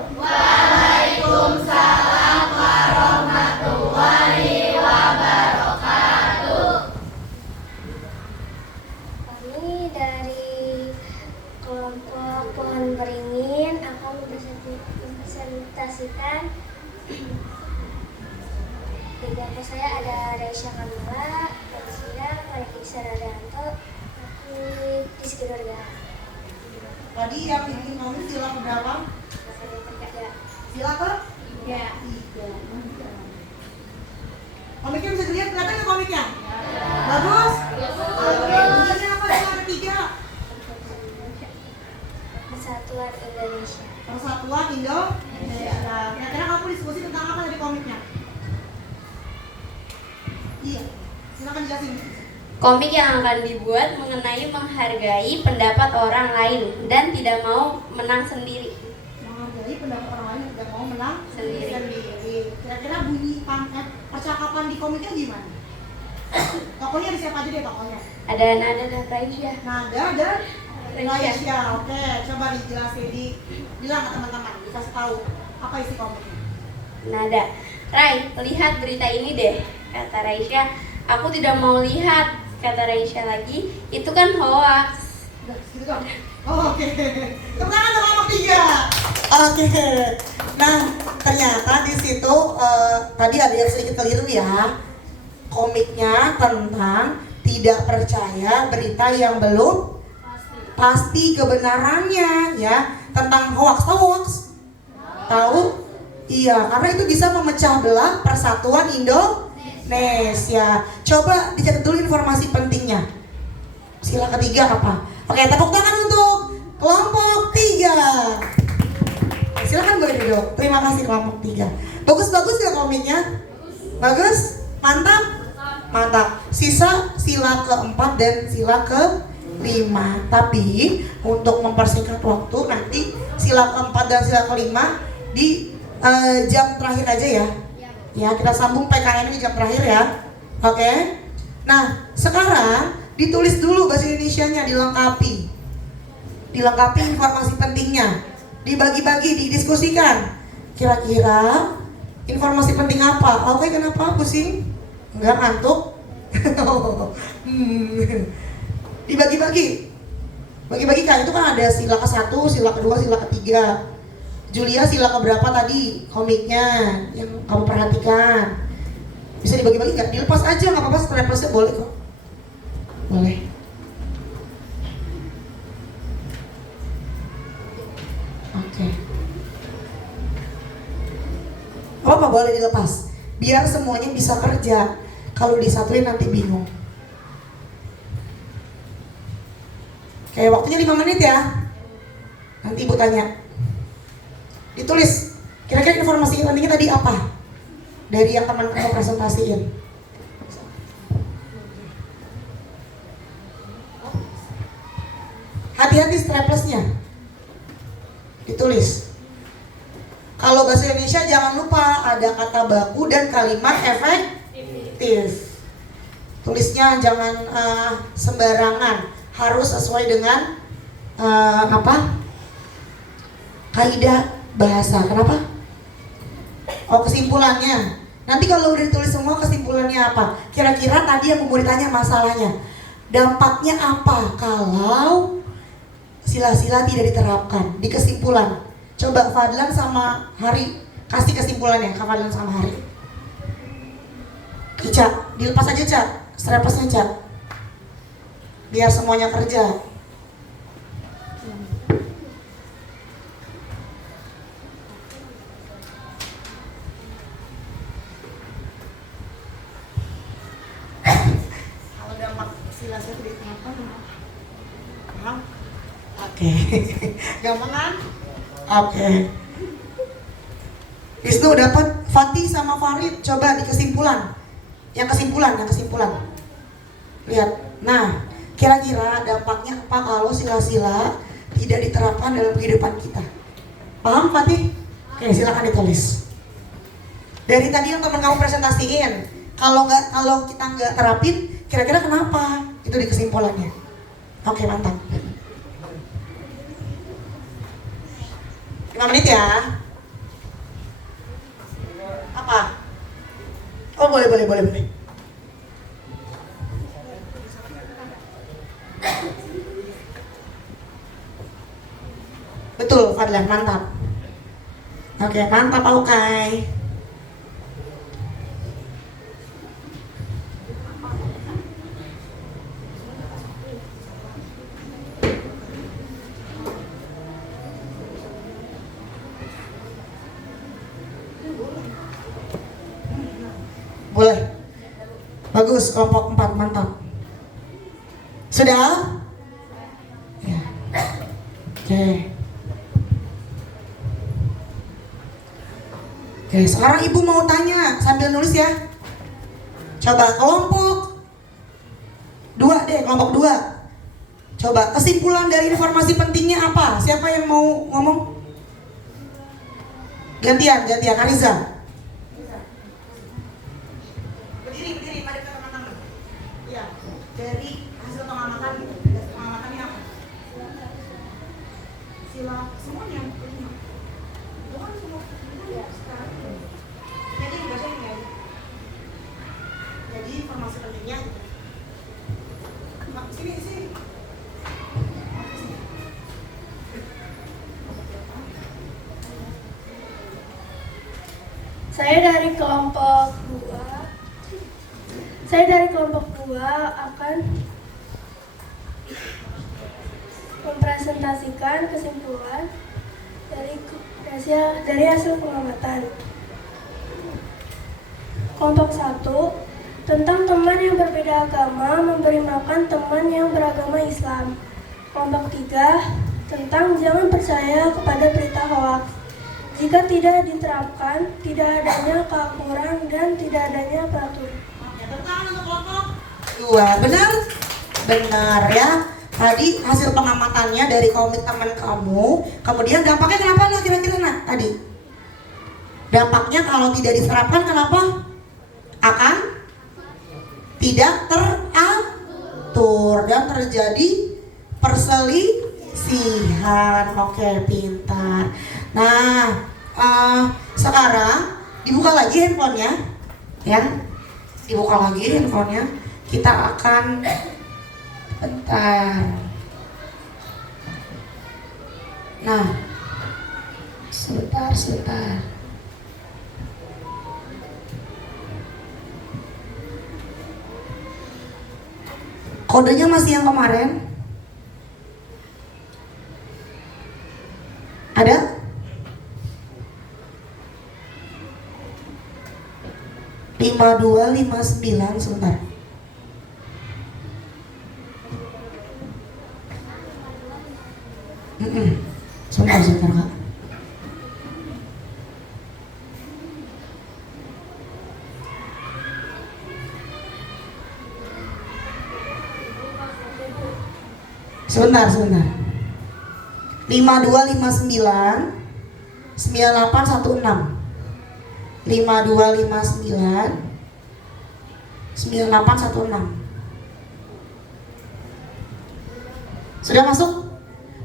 Kami dari kelompok Pohon Beringin akan mempresentasikan. Di kelompok saya ada Reisha Kamala, Manusia, Mariki Saradanto, aku Rizky Nurga. Tadi yang bikin komik sila berapa? Sila ke? 3. Komiknya bisa dilihat, kelihatan nggak komiknya? Bagus? Tulisannya apa yang ketiga? Persatuan Indonesia. Persatuan Indonesia. Kira-kira kamu diskusi tentang apa dari komiknya? Iya, silakan jelasin. Komik yang akan dibuat mengenai menghargai pendapat orang lain dan tidak mau menang sendiri. Menghargai pendapat orang lain tidak mau menang Sendiri. Kira-kira bunyi percakapan di komiknya gimana? Tokohnya ada siapa aja deh tokohnya? Ada Nada dan Raisya. Nada dan Raisya. Raisya. Oke, coba dijelasin, bilang ke teman-teman, dikasih tahu apa isi komiknya. Nada, Rai, lihat berita ini deh, kata Raisya. Aku tidak mau lihat, kata Raisya lagi. Itu kan hoax. Udah, gitu dong. Oh, oke. Tepuk tangan untuk kelompok 3. Oke. Nah, ternyata di situ tadi ada yang sedikit keliru ya. Komiknya tentang tidak percaya berita yang belum pasti kebenarannya ya, tentang hoax. Tahu hoax? Tahu? Iya, karena itu bisa memecah belah persatuan Indonesia. Coba dicatat dulu informasi pentingnya. Sila ketiga apa? Oke, tepuk tangan untuk kelompok 3. Silakan boleh duduk. Terima kasih kelompok 3. Bagus-bagus ya komiknya? Bagus? Mantap? Mantap. Sisa sila keempat dan sila ke-5. Tapi untuk mempersingkat waktu, nanti sila keempat dan sila ke-5 di jam terakhir aja ya. Ya, kita sambung PKN di jam terakhir ya. Oke. Nah, sekarang ditulis dulu bahasa Indonesianya, dilengkapi informasi pentingnya, dibagi-bagi, didiskusikan. Kira-kira informasi penting apa? Oke, kenapa pusing? Enggak ngantuk? Dibagi-bagi. Bagi-bagi kan, itu kan ada sila ke-1, sila ke-2, sila ke-3. Julia sila keberapa tadi komiknya yang kamu perhatikan? Bisa dibagi-bagi nggak? Dilepas aja nggak apa-apa, straplasnya boleh kok. Boleh. Oke. Apa boleh dilepas? Biar semuanya bisa kerja. Kalau disatuin nanti bingung. Oke, waktunya 5 menit ya. Nanti ibu tanya. Ditulis, kira-kira informasi pentingnya tadi apa? Dari yang teman kamu presentasiin. Hati-hati straplessnya. Ditulis. Kalau bahasa Indonesia jangan lupa ada kata baku dan kalimat efektif. Tulisnya jangan sembarangan, harus sesuai dengan kaidah bahasa. Kenapa? Oh, kesimpulannya. Nanti kalau udah ditulis semua kesimpulannya apa? Kira-kira tadi yang murid tanya masalahnya. Dampaknya apa kalau sila-sila tidak diterapkan? Di kesimpulan. Coba Fadlan sama Hari kasih kesimpulannya, Kak Fadlan sama Hari. Ica, dilepas aja Ca, strapesnya Ca. Biar semuanya kerja. Kalau dampak sila-sila tidak diterapkan, paham? Oke, gampang kan? Oke. Wisnu dapat, Fatih sama Farid coba di kesimpulan. Yang kesimpulan. Lihat. Nah, kira-kira dampaknya apa kalau sila-sila tidak diterapkan dalam kehidupan kita? Paham Fatih? Oke, silakan ditulis. Dari tadi yang teman kamu presentasiin, kalau kita nggak terapin, kira-kira kenapa? Itu di kesimpulannya. Oke, mantap. 5 menit ya. Apa? Oh boleh. Betul Fadlan, mantap. Oke, mantap Pak Ukay. Boleh. Bagus, kelompok 4, mantap. Sudah? Ya. Oke, sekarang Ibu mau tanya sambil nulis ya. Coba kelompok 2 deh, kelompok 2. Coba kesimpulan dari informasi pentingnya apa? Siapa yang mau ngomong? Gantian, Ariza. Berdiri, mari ke teman-teman. Iya, dari hasil pengamatan gitu. Pengamatannya apa? Sila semuanya. Bukan semua. Ya, sekarang. Jadi bacain ya. Jadi informasi pentingnya gitu. Sini. Saya dari kelompok 2 akan mempresentasikan kesimpulan dari hasil pengamatan. Kelompok 1 tentang teman yang berbeda agama memberi makan teman yang beragama Islam. Kelompok 3 tentang jangan percaya kepada berita hoaks. Jika tidak diterapkan, tidak adanya keakuran dan tidak adanya peraturan. Tentang untuk kelompok 2, benar ya. Tadi hasil pengamatannya dari komit teman kamu. Kemudian dampaknya kenapa lah kira-kira tadi? Dampaknya kalau tidak diterapkan kenapa? Akan tidak teratur dan terjadi perselisihan. Oke, pintar. Nah, sekarang dibuka lagi handphonenya, ya. Dibuka lagi handphonenya. Kita akan bentar. Nah, sebentar. Kodenya masih yang kemarin? Ada? Lima 5259 sebentar. Sebentar Kak. Sebentar. 5259 9816. 5259 9816. Sudah masuk?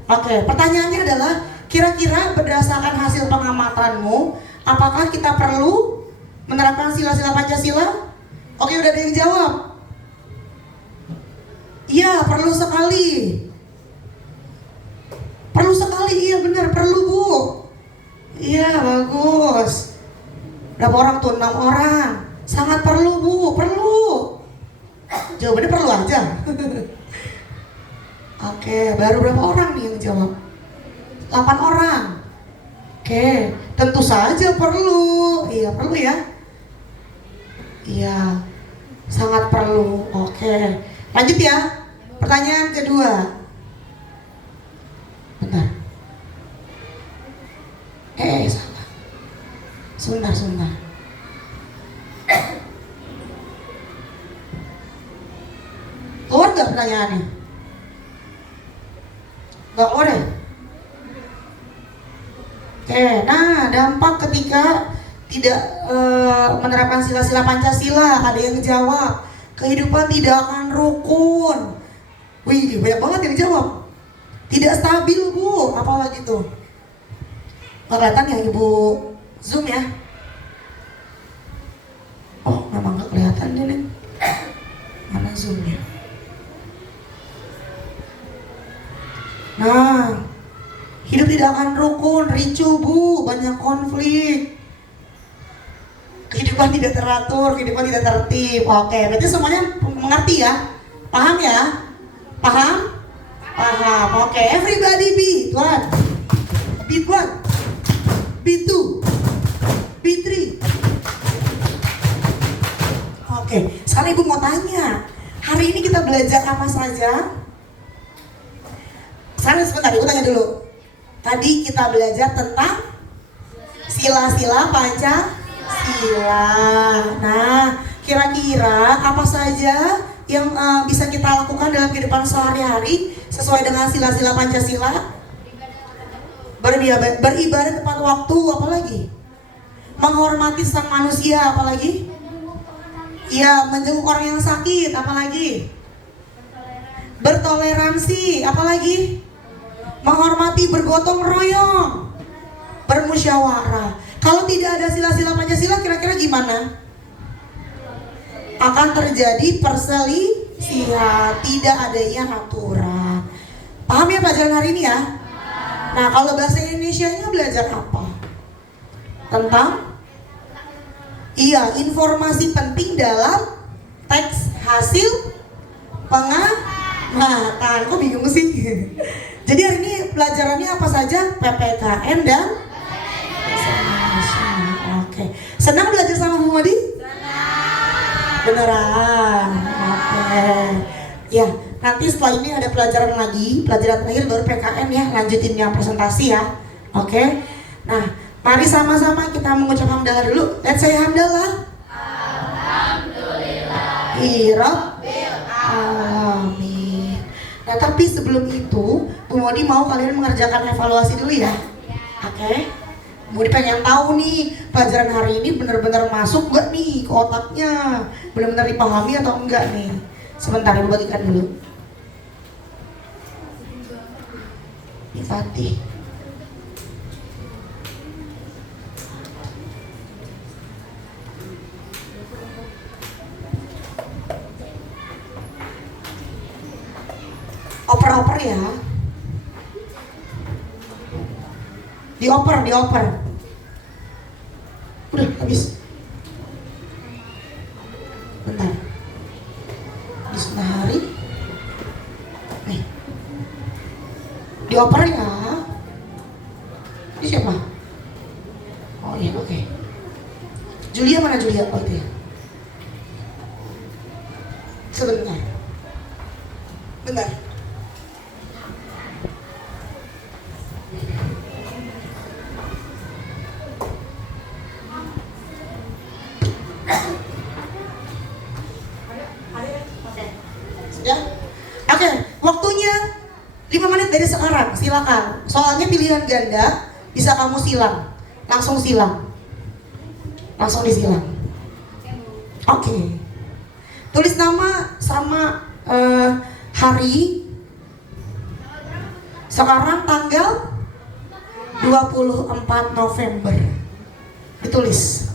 Oke, pertanyaannya adalah kira-kira berdasarkan hasil pengamatanmu, apakah kita perlu menerapkan sila-sila Pancasila? Oke, udah ada yang jawab. Iya, perlu sekali. Perlu sekali, iya benar, perlu Bu. Iya, bagus. Berapa orang tuh? 6 orang. Sangat perlu Bu, perlu. Jawabannya perlu aja. Oke, baru berapa orang nih yang jawab? 8 orang. Oke, tentu saja perlu. Iya, perlu ya. Iya, sangat perlu. Oke, lanjut ya. Pertanyaan kedua. Bentar. Salah. Sebentar. Keluar nggak pertanyaannya? Nggak keluar ya? Oke, nah dampak ketika tidak menerapkan sila-sila Pancasila, ada yang jawab kehidupan tidak akan rukun. Wih, banyak banget yang jawab. Tidak stabil Bu, apalagi tuh? Nggak kelihatan ya Ibu Zoom ya? Oh, memang nggak kelihatan deh nih. Mana Zoomnya? Nah, hidup tidak akan rukun, ricuh Bu, banyak konflik. Kehidupan tidak teratur, kehidupan tidak tertib. Oke, berarti semuanya mengerti ya? Paham ya? Paham? Paham. Oke, everybody be what? Beat what? B2, B3. Oke, sekarang Ibu mau tanya, hari ini kita belajar apa saja? Sebentar, Ibu tanya dulu. Tadi kita belajar tentang sila-sila Pancasila. Nah, kira-kira apa saja yang bisa kita lakukan dalam kehidupan sehari-hari sesuai dengan sila-sila Pancasila? Beribadah tepat waktu, apalagi? Menghormati sang manusia, apalagi? Iya, menjenguk orang yang sakit, apalagi? Bertoleransi, apalagi? Menghormati, bergotong royong, bermusyawarah. Kalau tidak ada sila-sila Pancasila, kira-kira gimana? Akan terjadi perselisihan, tidak adanya aturan. Paham ya pelajaran hari ini ya? Nah, kalau bahasa Indonesianya belajar apa? Tentang? Iya, informasi penting dalam teks hasil pengamatan. Kok bingung sih? Jadi hari ini pelajarannya apa saja? PPKN dan Oke. Senang belajar sama Bu Madi? Senang. Beneran. Oke. Ya, nanti setelah ini ada pelajaran lagi, pelajaran terakhir baru PKN ya, lanjutin yang presentasi ya. Oke. Nah, mari sama-sama kita mengucap hamdalah dulu. Let's say hamdalah. Rabbil alamin. Nah, tapi sebelum itu, Bu Modi mau kalian mengerjakan evaluasi dulu ya. Oke. Modi pengen tahu nih, pelajaran hari ini benar-benar masuk gak nih ke otaknya? Benar-benar dipahami atau enggak nih? Sebentar, Ibu bagikan dulu. Ini Fatih. Oper-oper ya. Dioper. Udah habis. Bentar. Hari. Nih. Dioper ya. Ini siapa? Oh iya, oke. Julia mana Julia? Oh itu ya. Sebentar. Bentar. Oke, waktunya 5 menit dari sekarang, silakan. Soalnya pilihan ganda, bisa kamu silang. Langsung silang. Langsung disilang. Oke. Tulis nama sama hari. Sekarang tanggal 24 November. Ditulis.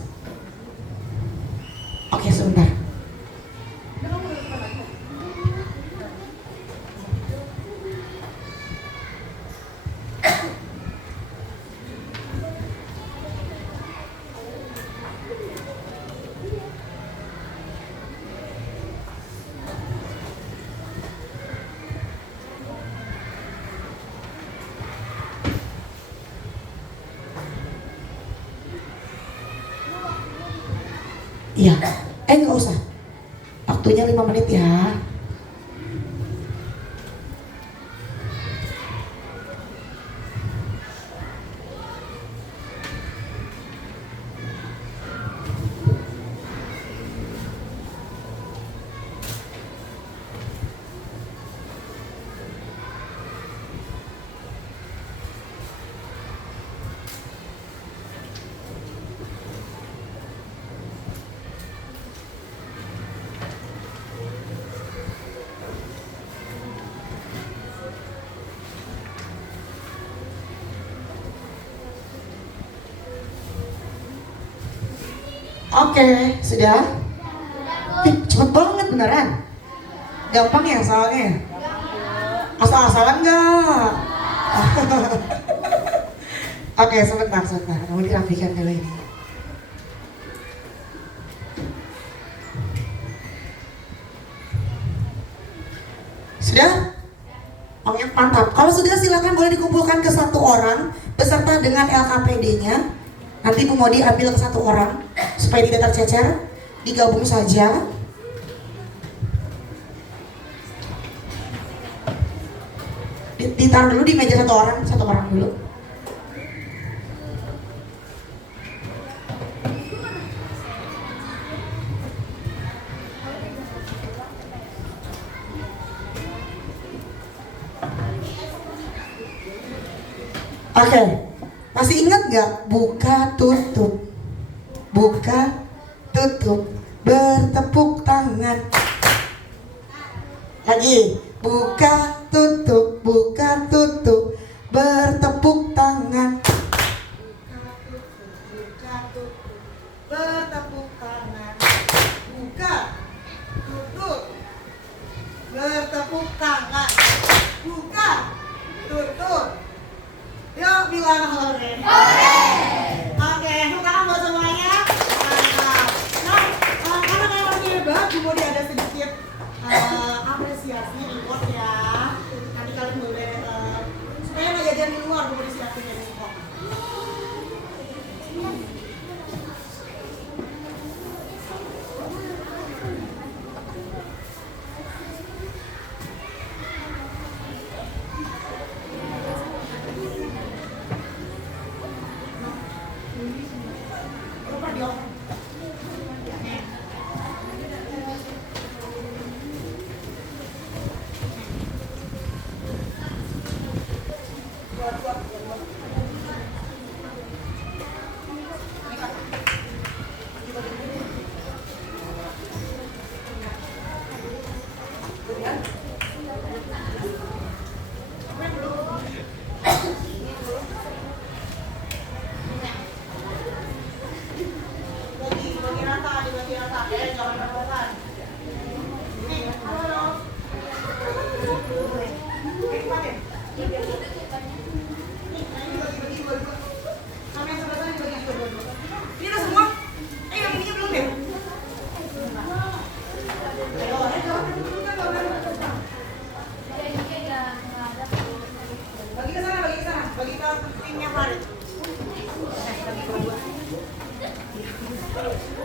Iya. Nggak usah. Waktunya 5 menit ya. Oke, sudah? Cepet banget beneran. Gampang ya soalnya? Asal-asalan nggak? Oke, sebentar. Kamu dirapikan dulu ini. Sudah? Oke, mantap. Kalau sudah silakan boleh dikumpulkan ke 1 orang beserta dengan LKPD-nya. Nanti Bu Modi ambil ke 1 orang supaya tidak tercecer, digabung saja. Ditaruh dulu di meja 1 orang dulu. Oke, masih ingat nggak? Buka tutup, bertepuk tangan. Lagi, buka tutup, bertepuk tangan. Buka tutup, bertepuk tangan. Buka tutup, bertepuk tangan. Buka tutup. Yuk bilang hore. Oke, tepuk tangan buat semuanya. Nah, karena kayak masih hebat, Bu Modi ada sedikit apresiasi reward ya. Nanti kalian boleh supaya nggak jajan di luar, Bu Modi siapin dari kok.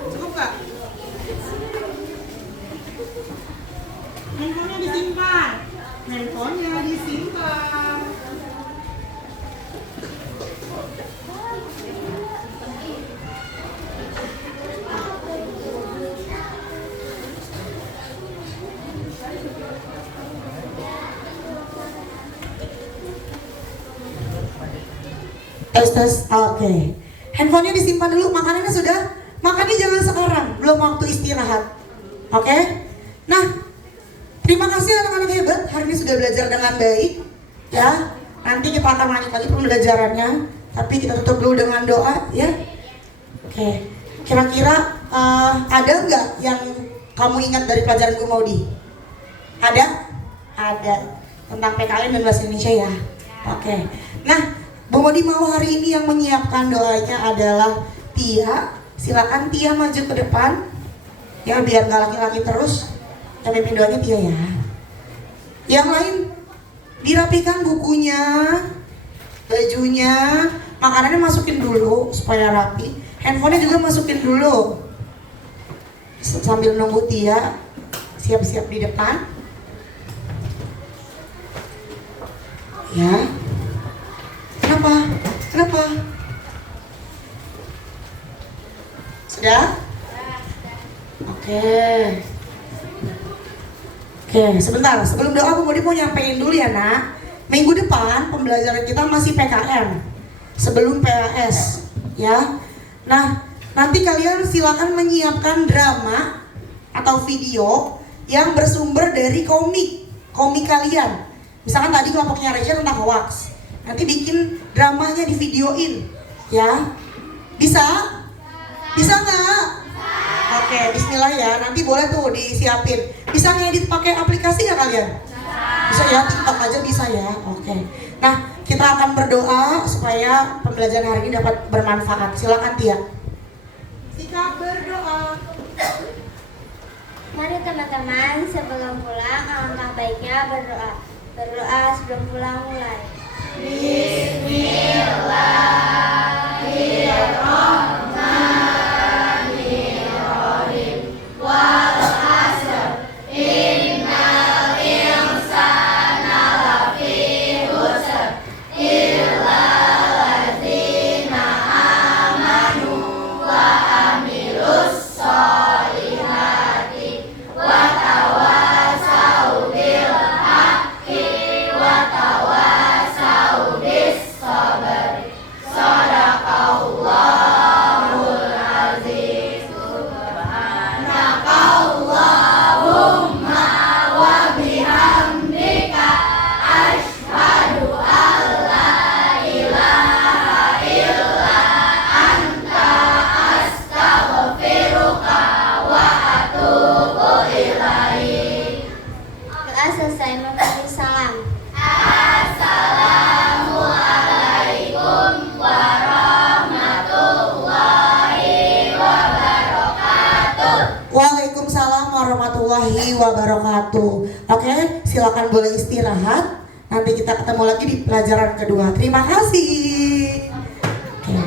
Cukup nggak? Handphonenya disimpan. Tes. Oke. Handphonenya disimpan dulu, makanannya sudah. Makannya jangan sekarang, belum waktu istirahat. Oke? Nah, terima kasih anak-anak hebat. Hari ini sudah belajar dengan baik. Ya, nanti kita akan lanjut lagi pembelajarannya. Tapi kita tutup dulu dengan doa, ya. Oke. Kira-kira ada nggak yang kamu ingat dari pelajaran Bu Maudi? Ada? Ada. Tentang PKN dan bahasa Indonesia ya. Oke. Nah, Bu Maudi mau hari ini yang menyiapkan doanya adalah Tia. Silakan Tia maju ke depan. Ya biar nggak laki-laki terus. Yang mimpin doanya Tia ya. Yang lain dirapikan bukunya, bajunya, makanannya masukin dulu supaya rapi. Handphonenya juga masukin dulu. Sambil nunggu Tia siap-siap di depan. Ya. Kenapa? Kenapa? Sudah? Oke. Oke, sebentar. Sebelum doa, Bu Modi mau nyampein dulu ya, Nak. Minggu depan pembelajaran kita masih PKM sebelum PAS, ya. Nah, nanti kalian silakan menyiapkan drama atau video yang bersumber dari komik kalian. Misalkan tadi kelompoknya Resya tentang hoax, nanti bikin dramanya di videoin, ya. Bisa? Bisa nggak? Oke, Bismillah ya. Nanti boleh tuh disiapin. Bisa ngedit pakai aplikasi nggak kalian? Bisa ya, TikTok aja bisa ya. Oke. Nah, kita akan berdoa supaya pembelajaran hari ini dapat bermanfaat. Silakan Tia. Sikap berdoa. Mari teman-teman, sebelum pulang alangkah baiknya berdoa. Berdoa sebelum pulang mulai. Doa selesai memberi salam. Waalaikumsalam warahmatullahi wabarakatuh. Oke, silakan boleh istirahat. Nanti kita ketemu lagi di pelajaran kedua. Terima kasih.